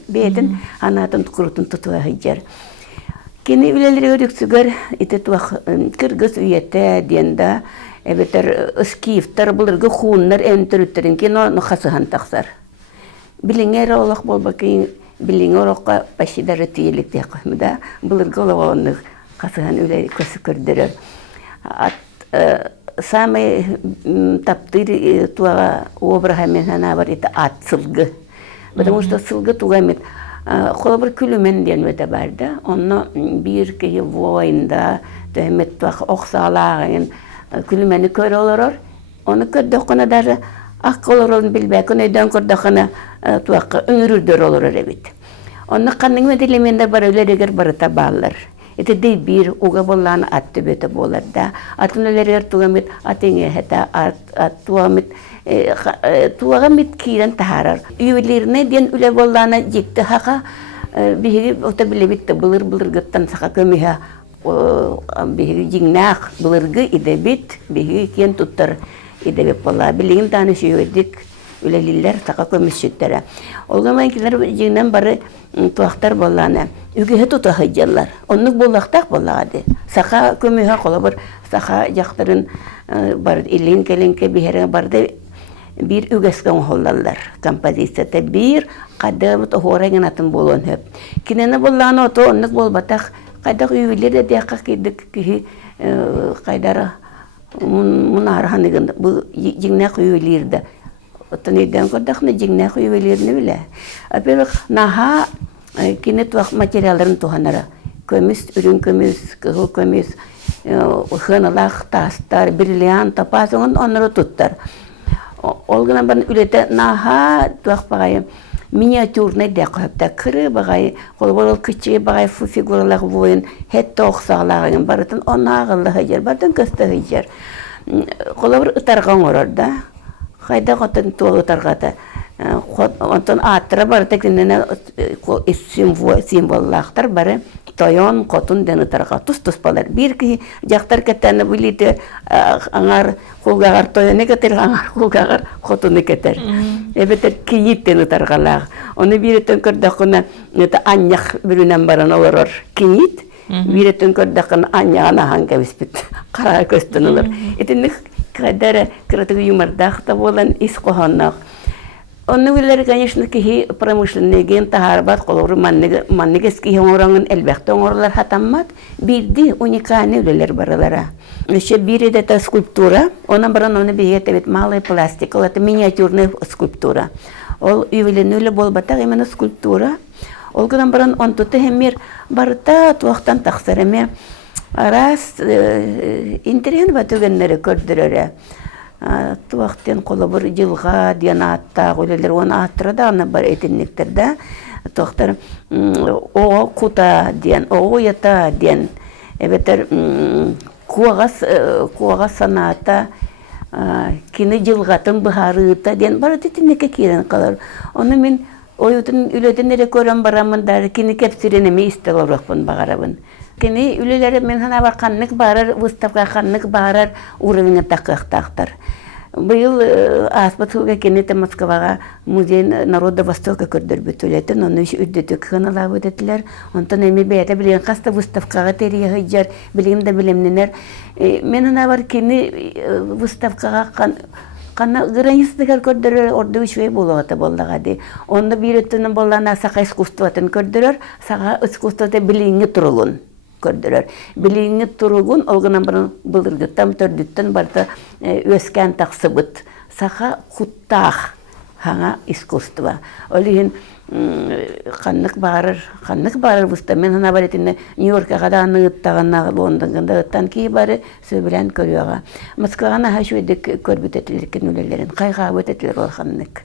Бейтін анатын құрутын тотуа хайджар. Кені үлелері өріксігер, еті туақ кіргіз үйетті денда, әбетер ұскиифтар, бұлырғы хуынлар әнтіріттерін кен оны қасыған тақсар. Біліңер олақ болба кейін, біліңер оқа пашидары түйелікте қоймыда, бұлырғы олақ оны қасыған үлелері көсі көрдірір. Самый таптыр туаға обраға мен хана бар, еті ат сылғы. Потому что сылғы туға мет, Қолы бір күлімен ден өте барды. Оны бір кейі войында, төхімет туақ оқсалағын күлімені көр олырыр. Оны көрдіқіні даже ақ олырын білбәкін өйден көрдіқіні туаққа үңірірдер олырыр әбет. Оны қанның өтелемендер бар өлерегер барыта балыр. Эти дей бир уга болланы атты бөті болар да. Атын өлерегер туғамет атыңе хәті ат туғамет туаға мит кирен тахарар. Үйелеріне ден үле болланы жекті хақа бейгі ота біле бітті бұлыр гыттан сақа көміға бейгі жеңнақ бұлырғы идебет бейгі кен туттар идебет болла. Білігін таны шүйедік үлелілер сақа көмішшеттері. Олғамай келер жеңнен бары туақтар болланы. Үгігі тұта хайджалар. Онық боллақтақ боллағады. Сақа көміға қолы бір сақа жақтарын барды илін-келінке бейеріңі барды bir ügesken hollallar kompozisiyada bir qadamut oğrayın atın bolon hep. Kinene bollan oto onluk bolbatak qadak üyeleri de qaqidik ki qaydara munarhanıgın bu jingnak üyelerdi. Otaniden kodakna jingnak üyelerini bile. Apel naha kinet vaq materialların tohanara. Kömüs ürün kömüs hınalar tastar brilliant tapasın onları tuttar. Olgana bana ülete naha tuaq bagay miniatürne de qapta kırı bagay qolbol küçüğe bagay fu figuralar voyun het toqsaqlağın barıtın onağıllı hajar barıtın köstü hajar qolabır ıtarğan orada qayda qotun tuaq ıtarğata ondan attıra barıtı kendine simvollaqtar barı toyon qotun den ıtarğa tus balar bir ki jaqtar ketene bilite angar qulgagar toyone keter angar qulgagar qotunu keter ebeter kiyitten ıtarğalar onu bir tönkerdaqına neta anyaq birünen baran olurur kiyit bir tönkerdaqına anyağına hanga bispit qara köstünülür etinlik kadar kırıtı yumardaq da bolan is qohanaq. Onu bilir конечно ki pромышленный ген taharbat qolur manniges ki oranın elbette onlarlar hatammat birdi unikane öyleler baralara. İşte biri de ta skulptura, ona baran onu bir evet malay plastik, o da minyatürne skulptura. Ol üyelenöyle bolbata hemen skulptura. Olgadan baran on tutu hemir barta tuaqtan taqsareme aras interyen batugenleri kördürere. Tuaqten qolabır yılğa diyen atta öyleler onu attıra da ana bar etinliktirde. Tuaqtar o kuta diyen, o yata diyen. Ebeter kuağa sanata kini yılğatın bıharıta diyen bar etinlikke kiren kalır. Onu min oyutun ületenlere koran baramın dar kini kepsirenemi isteloraqpın bağarabın. Kini ülelere men hana var kanlık bağırar, Vustaf'a kanlık bağırar, uğruvine takıqtaqtar. Bu yıl asbatılga kini de Moskvaga Muzey Народа Востока kördür bütületin, onu iş üddetük hınalar ödettiler. Ondan emi beyete bilen kasta Vustaf'aga teriye hıcar, bilen de bilemneler. Men hana var kini Vustaf'aga Kanna granistler kördürür orada üçüye bulata bollagadi. Onda bir ötünün bollana saka iskustuatın kördürür, saka iskustuatı bilingi turulun kördürür. Bilingi turulun olgunan bir bılırgıttan tördütten barda ösken taksıbıt. Saka kuttağ hana iskustva. Olihin kanlık bağırır busta. Men hana baritinde New York'a kadar nığıttağına London'da ıttan ki bari söbülen körüyorga. Moskva'na ha şu edek körbüt etilir nülelerin. Kayga etilir ol kanlık.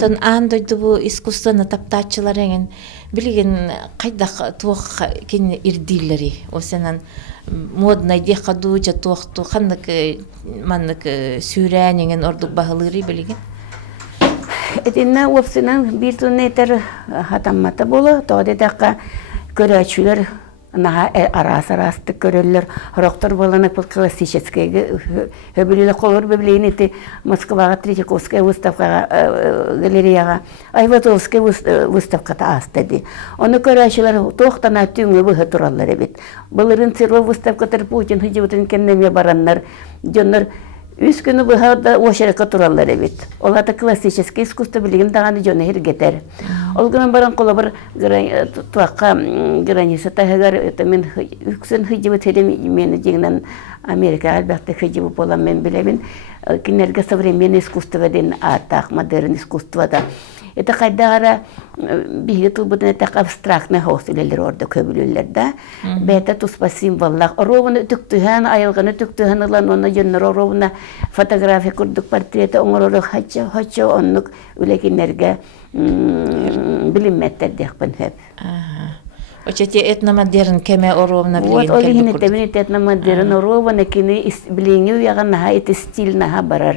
Тон ан дойду бу искусствоны таптачыларын билген кайдак туох кен ирдиллери. Осенан модный дехаду жа туохту ханнык маннык сүрәнеген ордук бахылыры билген. Etine ofisinden bir tane hatamata bolu. Doğru dakika görücüler naha arası görürler. Doktor bolana bu klasikçe höbüyle kolor böbleğini eti Moskva'ya Tretyakovskaya выставкаға галереяға Айвазовская выставката астады. Onu görücüler toxtana tüңü bu turallar bit. Bunların sırrı выставкатар Putin hıcıvıtın kendine baranlar. Jonlar Üç günü bu havada o şereke turalları bit. Ola da klasikçe iskustu bilgin dağını jonu her geter. Olgunun baran kola bir tuakka granisi tahagar men yüksün hıcıvı telim meni jingnan Amerika albatta hıcıvı bolan men bilemin. Kinerge современное искусство den ataq modern искусство da. Это кайдара биги тулбутун это абстрактный хостеллер орда көбүлүлөрдө. Бета туспа символлар. Ровуна түктүһөн айылганы түктүһөнлан оны жөннөр ровуна фотография курдук портрети оңорор хача оннук үлекинерге билимметтер декпен хеп. Очете этномодерн кеме оровна билген. Вот олихин этебинит этномодерн ровуна кини билиңи яган хайт стиль наха барар.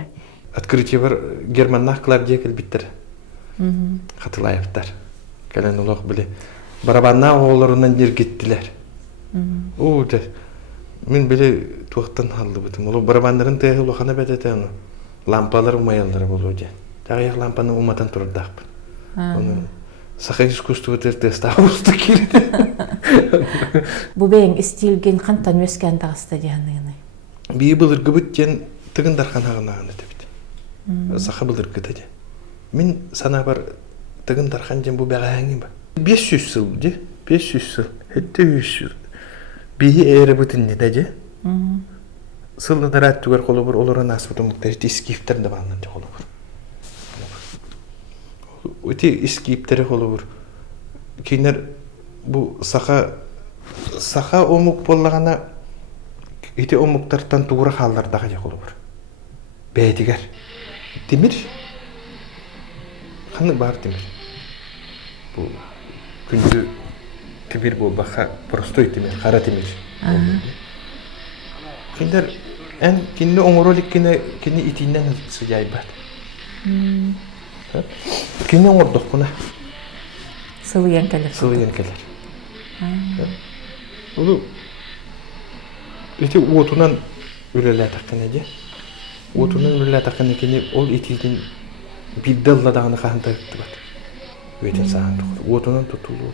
Открытие бар Германнах Клавдия келбиттер. Хатылайыптар. Кәлен улақ біле. Барабанна оғыларынан ергеттілер. О, да. Мен біле туақтан қалды бұтым. Олы барабандарын тәйі ұлақана бәдеті оны. Лампалар ұмайалдары болу де. Тағы лампаны ұматан тұрдақ бұл. Оны сақай искусство тестаға ұсты келді. Бұ бәйін істелген қантан өскен тағысты дейіні? Бейі бұлыр күбіттен тығындархан ағынағаны дебіді. Сақа бұлыр күді де. Мен сана бар тыгын тархан жем бу бәғәңі ба. 500 жыл де, 500 жыл, хетте 300. Бейі әрі бұтынне де же. Сылы дарат түгер қолы бұр, оларан асыбыды мұқтар, ескейіптерді бағынан же қолы бұр. Өте ескейіптері қолы бұр. Кейінер бұл сақа омық болағана, өте омықтардан туғыры қалдардағы же қолы бұр. Бәйдігер. Демір? Қаны бар темір. Бұл күнді темір бұл бақа простой темір, қара темір. Кендер ән кенді оңыролик кені итинен сұяй бар. Кені оңырдық бұна. Сылыян кәлер. Сылыян кәлер. Олы өте отынан өлелі атаққан әде. Отынан өлелі атаққан әкені ол итилдің биддалла дағаны қағында өтті бат. Өйтен саған тұқыр. Отынан тұтылы.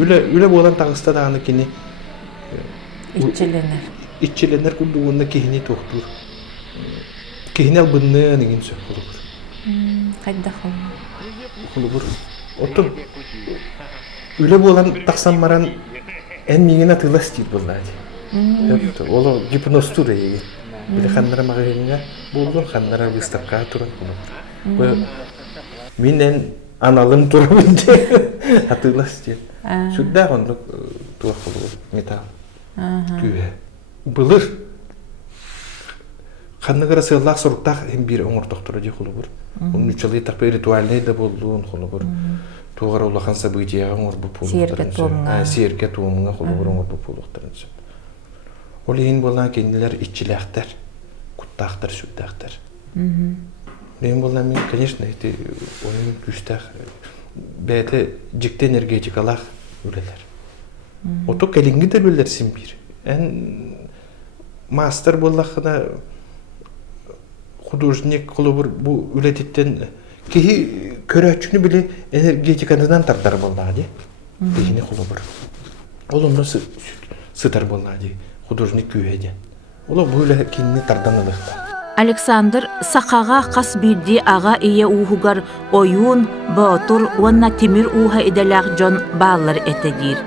Үлі болан тағыста дағаны кені итчеленер күлдуғында кехіне тоқтыр. Кехіне албынны әнеген сөп қолы бұр. Қайда қолы? Қолы бұр. Оттың үлі болан тақсан маран ән меген атыла стил болды әді. Олы гипностур еген. Білі қандыра мағайынға болдың, қандыра выставқа тұрын қолы бұр. Менен аналым тұрмын де атылас де. Сүрді ағындық туақ қолы метал күйе. Бұлыр қандығыра сыллақ сұрықтақ бір оңыртық тұры де қолы бұр. Оның үшілі тақпай ритуальный да болуын қолы бұр. Туғара ұлақан сабыйдияға оңыр бұл пұлықтарын. Серке туыңға қолы бұр оңыр бұл пұлықтарын сөп. Ол ең болған кенділер итчіләқтер, құттақтар, сүттақтар. Мен болған мен, конечно, ойын күштақ, бәді жікті энергетикалақ өлелер. Ото кәлінгі дәл өлелер сен бір. Ән мастер болақына художник қолы бұр бұл өлететтен кейі көрәтшіні біле энергетиканыдан тардар болнаға де. Дегіне қолы бұр. Ол оны сытар болнаға де. Художник күйеде. Ол бұл өлі кеніне тардан ылықта. Александр сақаға қас бирди аға ие уһугар ойуун, боотур, уанна тимир уха иделақ жон баалар этедир.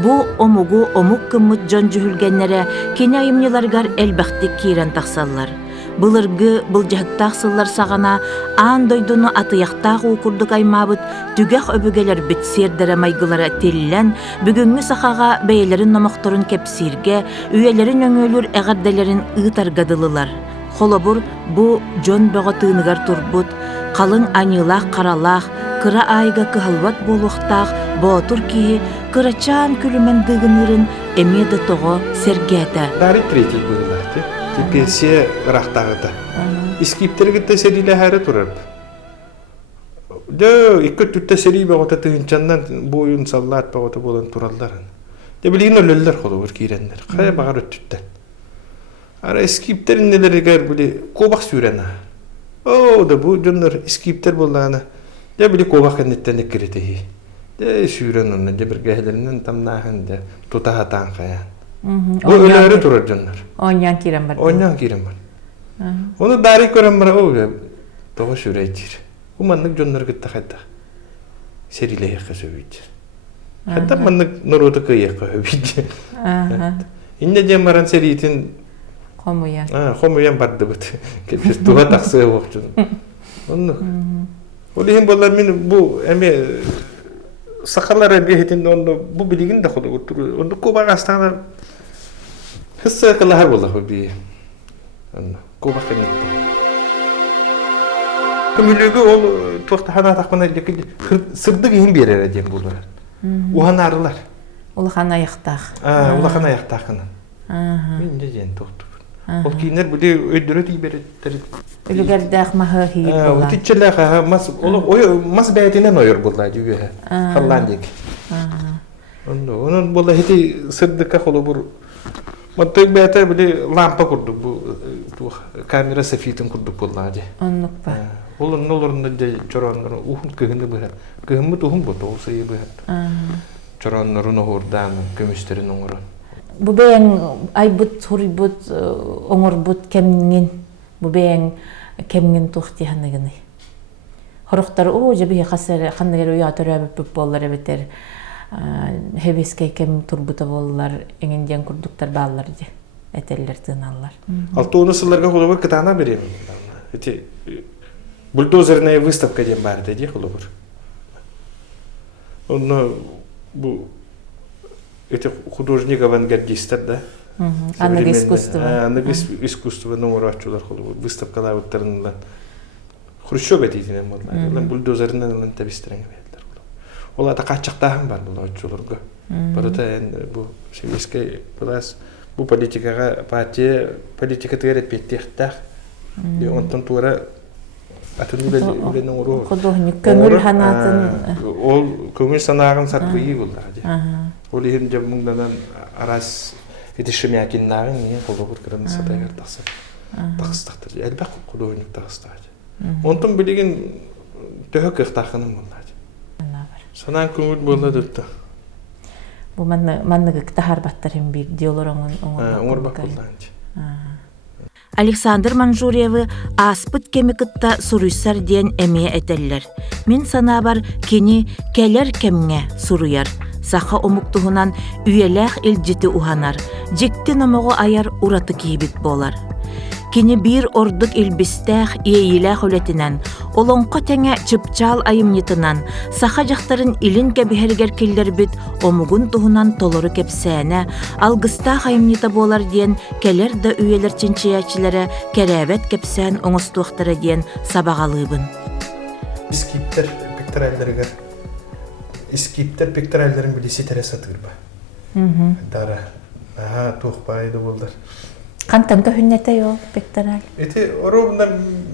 Бу омугу омук кыммыт жон жүхүлгеннере кини айымныларгар элбәхтик кирен тақсаллар. Былыргы былжахыттақ сыллар сағана аан дойдуну атыяқтақ укурдук аймабыт түгәх өбүгелер бит сердере майгылара теллен бүгүнгү сақаға бәйелерин номоқторун кепсирге, үйелерин өңөлүр әғарделерин ыытаргадылылар. Холобур бу жон бөҕө тыыныгар турбут, қалың анилах қаралах, кыра айга кыһалбат болуқтақ, боотур киһи кырачаан күлүмен дыгынырын эмеде тоҕо сергәтэ. Дарит третий быылаахты. Пенсия рахтагыта. Искиптергитте серилэхаары турар. Дө икки түттэ сери бөгөтө тыынчандан буйун саллаат бөгөтө болон туралларын. Де билигин өлөллөр холобур кииреннер. Кая багар өттүттен. Ара искиптерин нелеригер били кобак сүүрена. О, да бу жоннор искиптер боллаана. Де били кобак эннеттен эккиритеги. Де сүүрен онна де бир гэхлеринен тамнаахын де тутахатаан каяан. Бу өлөрү турар жоннор. Оньян кирен бар. Оньян кирен бар. Onu dari көрөн бар о, того сүрөйтир. Уманнык жоннор гытта хайда. Серилеяка сөбүйтир. Хатта маннык нороты кыяка өбүйтир. Инде демаран серитин Хомуян. Хомуян барды бут. Кепир туга таксы окчун. Онну. Олихин болар мен бу эме сакалар бехетин онду бу билигин да ходу отур. Онду кобага астана хысса калар болар би. Онну. Кобак кенетти. Көмүлөгү ол токтахана такмана сырдык ин берер эдем булар. Уханарлар. Улахан аяқтақ. Улахан аяқтақынан. Мен де жен тоқту. Ол кейінер бүле өйдірі дей береттер. Үлігердәқ мағы хейіп болар. Утичеллаха мас бәйтінен ойыр болар жүге. Халландик. Onun bolla heti sırdıka kolu bu. Mattık bəyətə böyle lampa kurduk bu kamera sefitin kurduk bolladı. Onluk ba. Olun olurunda de çoranları uhun kıhını bu. Kıhımı tuhum bu olsayı bu. Çoranların oradan kömüşlerin onu. Bu beyin aybut huribut onurbut kemnin bu beyin kemnin tuhti hanıgını. Horukları o cebi hasar hanıgları uyatır bu bolları biter. Heveske kem turbuta bollar engenden kurduklar ballar diye eteller tınallar. Altı onu sıllarga kolu kıtana bereyim. Eti buldozerine выставка дем бар dedi kolu. Onu bu эти художник-авангардистер, да? Аннык искусство. Аннык искусство номерачулар кolu. Выставкалар өттөрүнөн. Хрущев этидинен болду. Бульдозеринен табистирен бердилер. Олар да качактаган бар бул очуларга. Барыта бу советский власть бу политикага партия политика тегерет беттехтах. И онтон тура атынылы нору. Художник көңүл ханатын. Ол көңүл санагын сатпый булдар. Ол ем жамыңдан арас етишемякиннарын не колобур кырын сатайгар таксы. Такстактыр. Элбек художник такстыр. Онтон билеген төхөк ыктахының булдар. Санан көңүл болду да. Бу манныгы тахар баттарын бир диолорон оңор бакылданчы. Александр Манжуриевы аспыт кемикытта суруйсар диен эмие этеллер. Мен санабар кени келер кемге суруяр. Саха омуктуһунан үйелэх илжити уханар. Жикти номого аяр ураты кийбит болар. Кини бир ордук илбистэх иейлэх үлетинен, олонко теңе чыпчал айымнитынан, саха жактарын илин кебихергер киллербит омугун туһунан толору кепсээне, алгыстах айымнита болар диен келер да үйелер чинчиячилere керебет кепсээн оңостуактара диен сабагалыыбын. Искиптер пектораллерге Искиптер пектораллерин билиси терес атырба. Дара. Тухпайды болдар. Кантан көһүннәтә ел пектораль. Эти ровно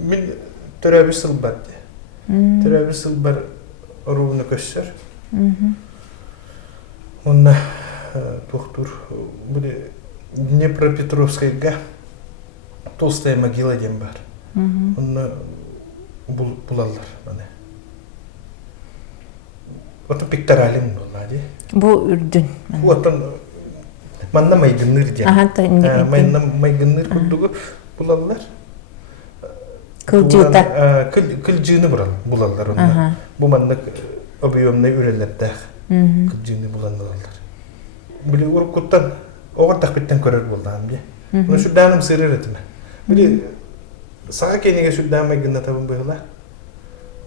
мен төрәбир сылбар. Төрәбир сылбар ровно көссөр. Онна тухтур буде Днепропетровскайга толстая могила дем бар. Онна булаллар мане. Вот пекторалин болмады. Бу үрдүн. Вот он манна майгынныр дем. Аха, та инде. Манна майгынныр курдугу булаллар. Кылжыта. Кылжыны булалар onlar. Bu manlık объемный ürelerde kılcığını bulandılar. Bile urkuttan oğur takbitten körür buldu amca. Bunu şu danım sırrı etme. Bile sağa kendine şu danıma gönde tabi böyle.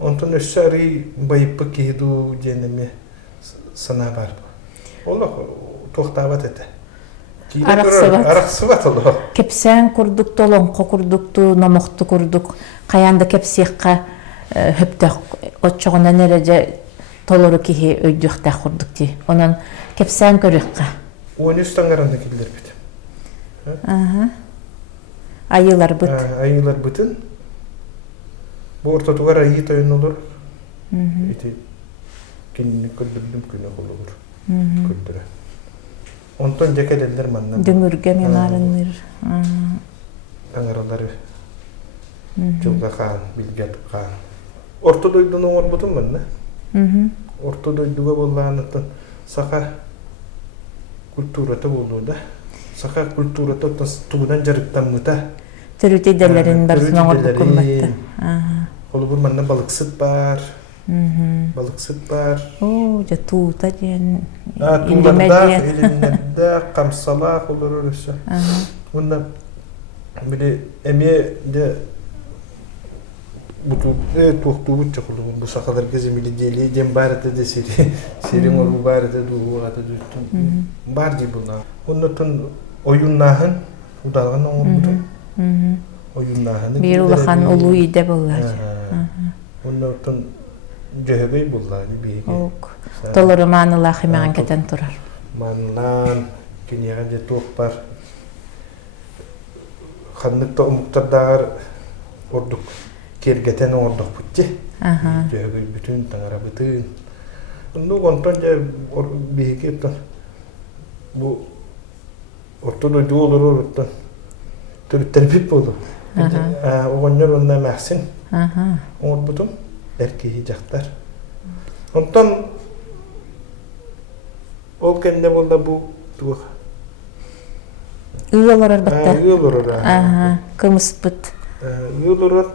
Ondan öşşari bayıp kihidu cennemi sana var. Allah tohtavat ete. Araqsıvat Allah. Kepsen kurduk, dolonqo kurduktu, namoqtu kurduk. Qayanda kepsiyekka höptök otçoğuna nerece toluru kihi öydükte kurduk di. Onun kepsen körükka. 13 tangaranda kiler bit. Ayılar bıt. Ayılar bütün. Bu orta tuvar ayı toyun olur. İti kinni küldürdüm küne olur. Küldüre. Ondan cekedeller mannan. Dümürge memarınır. Tangaraları. Çılga kan, bilget kan. Orta doydun olur butun manna. Orta doyduga bollağınıtın saka kulturata bollu da. Saka kulturata tuğdan jarıktan mıta. Türüti delerin barsına ordu kummatta. Olu bu manna balık sıt var. Balık sıt var. Oo, jatuta jen. Tuğlarda, elinlerde, kamsalak olur öyleyse. Bunda bir de emeğe de bu tuhtuğu çakılı bu sakalar gezimili deli dem barata de seri mor bu barata du ata düştüm bardi bunlar ondan oyunların udalgan olur bu oyunların bir ulahan ulu ide bollar ondan cehbey bollar bir ok toluru manılah hemen keten turar manlan kinyaga de tuhpar xanlıkta umuktardar orduk kergeten orduk putje. Jadi bütün tangara bütün. Untuk kontonnya bihikitan. Bu ortada diyorlar orada. Tabii terpip oldu. Oğlanlar ondan mahsin. Onu butum erkeği caktar. Ondan o kendi bolda bu tuğ. Uyuyorlar elbette. Uyuyorlar. Kırmızı pıt. Uyuyorlar.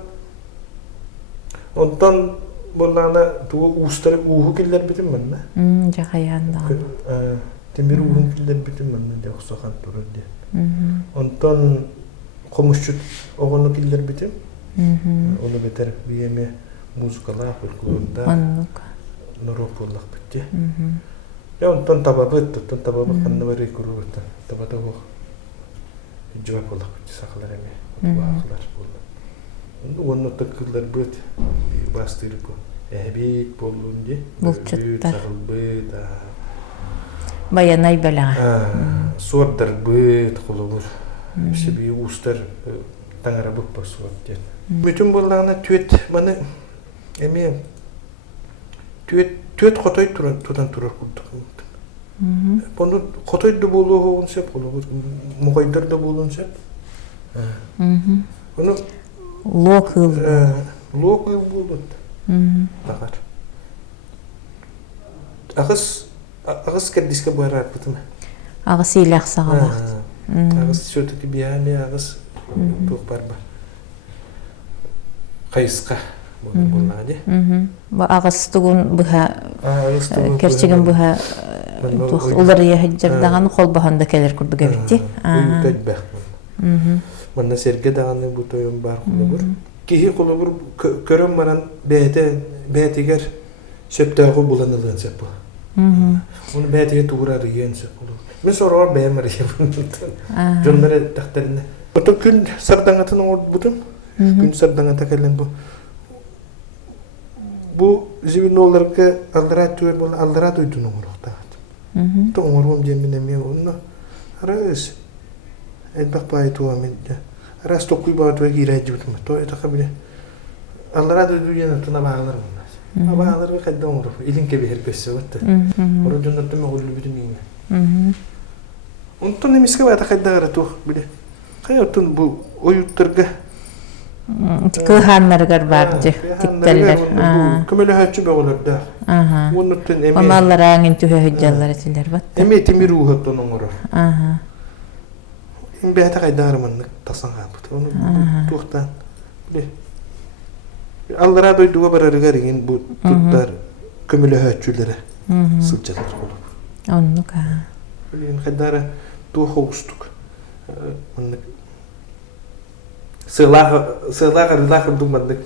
Ondan bollana tuğ uğusları uğu killer bitim ben. Cakayandan. Demir uğun killer bitim ben de yoksa kan durur diye. Ondan komuşçut oğunu killer bitim. Onu beter bir yeme muzikalar folklorda. Anlık. Norok bollak bitti. Ya ondan tababı kanını var kurur. Tabada o cevap bollak bitti saklar eme. Bağlar bollak. Onu takırlar büt bastırıp ehbit bolunca bulçutlar büt bayanay bela suatlar büt kulubur işte bir ustar tangara bukpa suat diye bütün bollarına tüet bana emi tüet kotoy tutan turur kurduk bunu kotoy da bolu olun sep kulubur muhaydar da bolun sep bunu Lokal. Lokal buldu. Bakar. Ağız keddiske bu arar bıtım. Ağız ilah sağlamak. Ağız şöyle bir yani ağız çok barba. Kayıska bunlar ne? Bu ağız tuğun buha. Kerçegen buha. Ular ya hicrdan kol bahanda keler kurdu gerekti. Uyutay bak. Mana serge dağını bu toyun bar kulubur. Kihi kulubur körüm maran beytiger şeptağı bulanılığın sep bu. Onu beytiger tuğrar yiyen sep kulubur. Ben sonra var beğenmeri yapın. Jonları taktarında. Oto gün sardangatın ordu budum. Gün sardangata kelen bu. Bu zivin olarak aldıra tüyer bola aldıra duydun orukta. To orum cemine mi onu. Arası. Bak bayi tua meja. Ras tokui bawa tua kira jut mah. To itu kabile. Allara tu dunia tu nama alar mana. Apa alar we kadang orang. Iling ke behir pesa betul. Orang jono tu mah ulu bitu ni. Untuk ni miska bayi tak kadang ada tu bile. Kaya tu bu oyut terga. Kehanlar garbarcı. Tikteller. Kemele hacu bagular dah. Onu tu emi. Amallar angin tu hejjallar etiller bat. Emi timiru hatu nongoro. Beyata kadar manlık tasan kapıt. Onu tuhtan bile Allara doyduğu bararıgar ingen bu tuttar kömülü höççülere sılçalar olur. Onluk ha. Bilin kadara tuğ hoğustuk. Sığlağa kırdık bandık.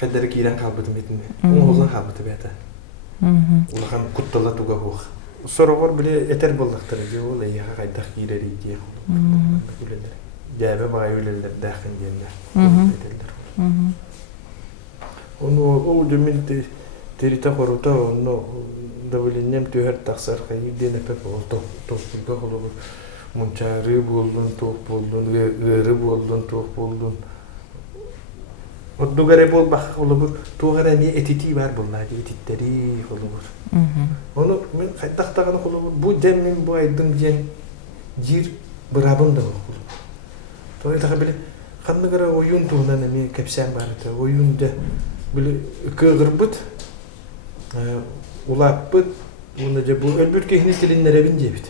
Kadara kiran kalbıdı metinde. Onu oğlan kalbıdı beyata. Ulan kuttala tuğa hoğ. Sorogor bile eter bollaktır. Ola yaha kaydak girer diye. Cebe bağı öyleler dağın diyenler. Onu o demin terita koruta onu da bilinnem tüher taksar kayı dene pep oldu. Topulda olur. Munçarı buldun, top buldun, gırı buldun, top buldun. O dugare bol bak olur. Tuğara niye etiti var bunlar, etitleri olur. Onu men kaytaktagan olur. Bu demin bu aydım diyen jir bırabın da olur. Sonra da böyle kanlı gara oyun tuğuna nemi kapsam barıta. Oyunda böyle kıgırbıt, ulapbıt. Onca bu ölbür kehni tilinlere bin cebit.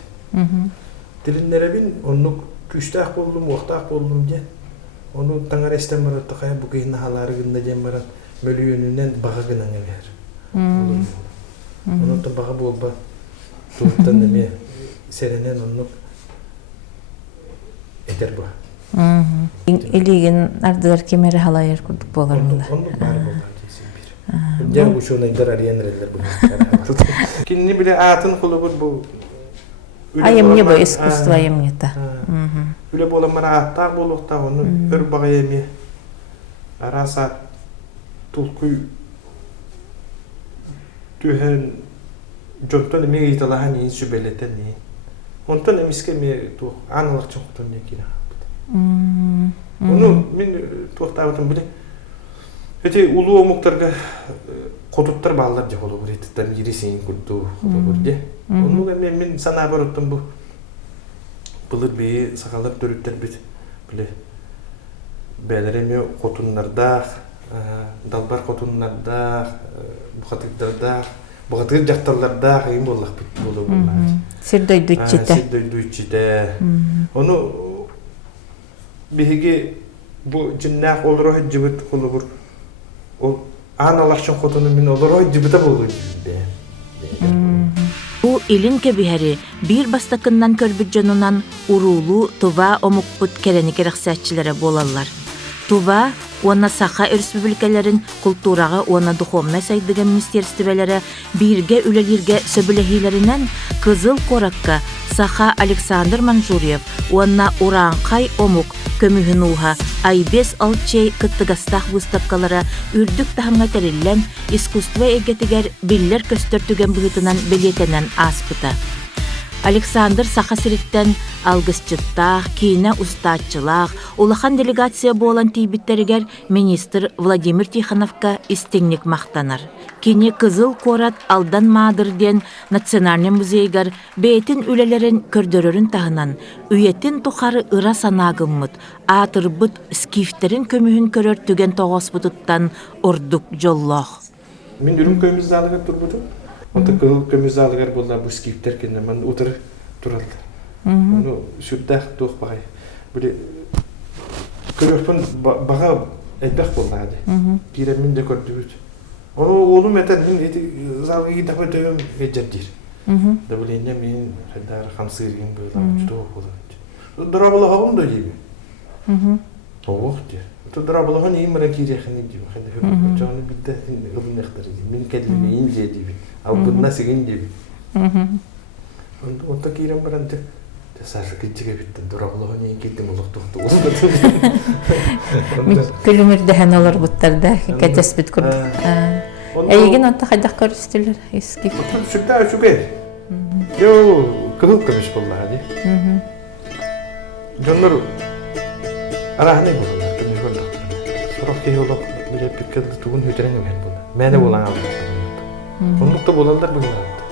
Tilinlere bin onu küçtah buldum, oktah buldum diye. Onu tangar estem barıta kaya bu kehni haları günde cem barat mölüyönünden bağa gınan ever. Onu da bağa bolba tuğuttan nemi serenen onu eder bu. Eligin ardılar kemeri halayır kurduk bolar bunlar. Onu bari bollar desin bir. Can bu şuna idar arayan rediler bu. Kinni bile atın kulu bu. Ayım ne bu iskustu ayım ne ta. Öyle bolan bana atta bolukta onu ör bağayemi. Arasa tulkuy tühen jonton emi italahan yin sübeleten ni. Ondan emiske mi tu analak çoktan yakina. Onu men to'xtavatım bile. Öte ulu omuklarga qotutlar bağlar je olur etitten yirisin kuddu olur de. Onu men sana barıttım bu. Bulur bir sakallar dörütler bit. Bile beleremi qotunlarda, dalbar qotunlarda, buqatıklarda, buqatık jaktarlarda hayım bollak bit olur bunlar. Sirdoy duçite. Sirdoy duçite. Onu bihigi bu cinnak olur o cibit olur. O analar şun qotunu min olur o cibite bolur de. Bu ilin kebiheri bir bastakından körbüccanınan urulu tuba omukput kerenik rəxsətçilere bolallar. Tuba ona Saxa Respublikalerin kulturaga ona duhomna saydıgan ministerstvelere birge ülelirge söbülehilerinden Kızıl Korakka Saxa Aleksandr Manjuryev ona Urankay omuk kömühünuha Aybes Alçey kıttıgastaq выставкалара ürdük tahamga terillen iskustva egetiger biller köstörtügen bıhıtınan beletenen aspıta. Aleksandr Saxasiritten algısçıttaq, kine ustaatçılaq, ulahan delegasiya bolan tibitteriger minister Vladimir Tikhanovka istinlik maqtanar. Kine Kızıl Korat aldan madır den Naциональный muzeygar beytin ülelerin kördörörün tahınan, üyetin tuxarı ıra sanagımmıt, atırbıt skifterin kömühün körörtügen toğospututtan orduk jolloq. Min ürüm köyümüz dağlıgar turbudum. Ota kıl köyümüz dağlıgar bolla bu skifter kenne man otur turaldı. Onu sürdaq tuğ bağay. Böyle körörpün bağa etbaq bolladı. Piremin de kördübüt. Onu oğlum eten min eti zalgı gidapı dövüm eceddir. Da bileyince min haddar hamsırgın böyle tuğ bolladı. Durabılı havum da gibi. Oğuk diyor. Tudrabılı hani imran kireyxini gibi. Hadi canı bitti ılın ektarı. Min kelime ince gibi. Al bundan sigin gibi. Onda kirem barantı. Tesarrı gidecek bitti. Durabılı hani gittim uluq tuğdu. Külümür dehen olur buttarda. Ketespit kurduk. Eygin onta haydak körüstüler. Eski. Sütta şüphe. Yo kılıp kılmış bunlar hadi. Canlar arahane bulunlar. Sorok ki yolu bile pikirdi tuğun hücrene ben bunu. Mene bulan aldı. Onlukta bulanlar bulan aldı.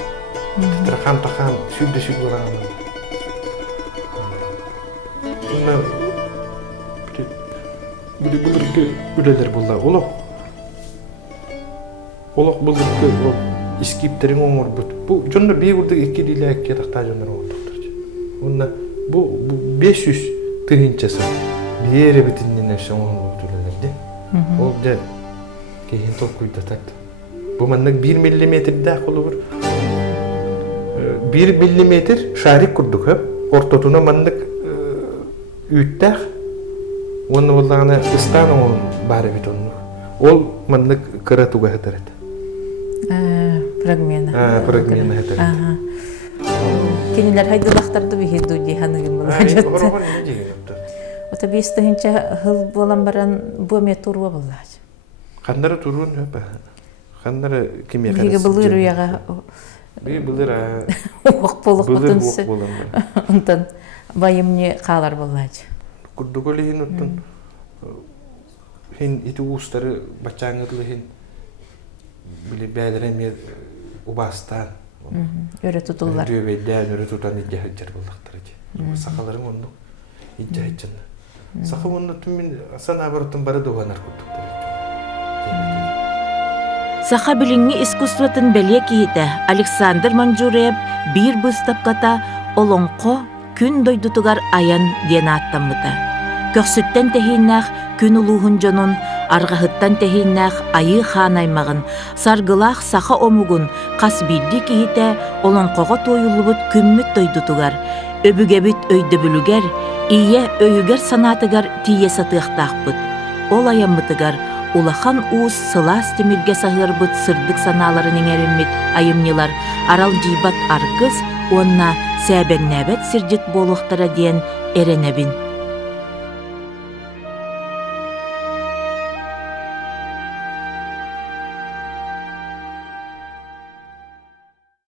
Titrakam takam sübde süb bulan aldı. Bunlar bile bulur ki üleler bunlar. Olok bulur ki o iskipterin onur but. Bu canlar bir burada iki dile ekki takta canlar olduktur. Bunlar bu 500 tığınçası. Bir yere bitinin nefsi onu otururlar de. Ол де кейін толкуйда такты. Бу маннык 1 миллиметр да колубур. 1 миллиметр шарик курдук хөп. Ортотуна маннык үйттәх. Оны боллагана ыстан ол бары бит оны. Ол маннык кыратуга хатырат. Фрагмена. Фрагмена хатырат. Кинилер хайдылақтарды бихиду диханыгын болажат. Ота бестігінші хыл болан баран боме туруа болаж. Қандары туруын хөп. Қандары кеме қарасы. Биге былыр уяға. Биге былыр. Оқ болық Былыр бұтынсы. оқ болан. Онтан байымне қалар болаж. Курдуголи хин оттон. Хин ити устары бачаңырлы хин. Били бәдіреме убастан. Өрі тұтылар. Дөбейден өрі тұтан итке хаджар болдақтыр. Сақаларың онды итке хаджан. Сақы онды түмін асан абырыттың бары доғанар күттіктір. Саха билинги искусствотын беле киите Александр Манжуреев бир быстапката олонко күн дойдутугар аян диэн аттаммыта. Көксүттен техиннах күн улуухун жонун, аргахыттан техиннах айы хаанаймагын, саргылах саха омугун кас билди киите олонкого тоюлубут күммүт дойдутугар, өбүгебит өйдөбүлүгер, ие өйүгер санатыгар тие сатыахтаахпыт. Ол аяммытыгар улахан уус сылаас темирге сахырбыт сырдык санааларын эңериммит айымнилар арал жийбат аргыз, онна сәбәңнәбәт сиржит болуқтара диен эренебин.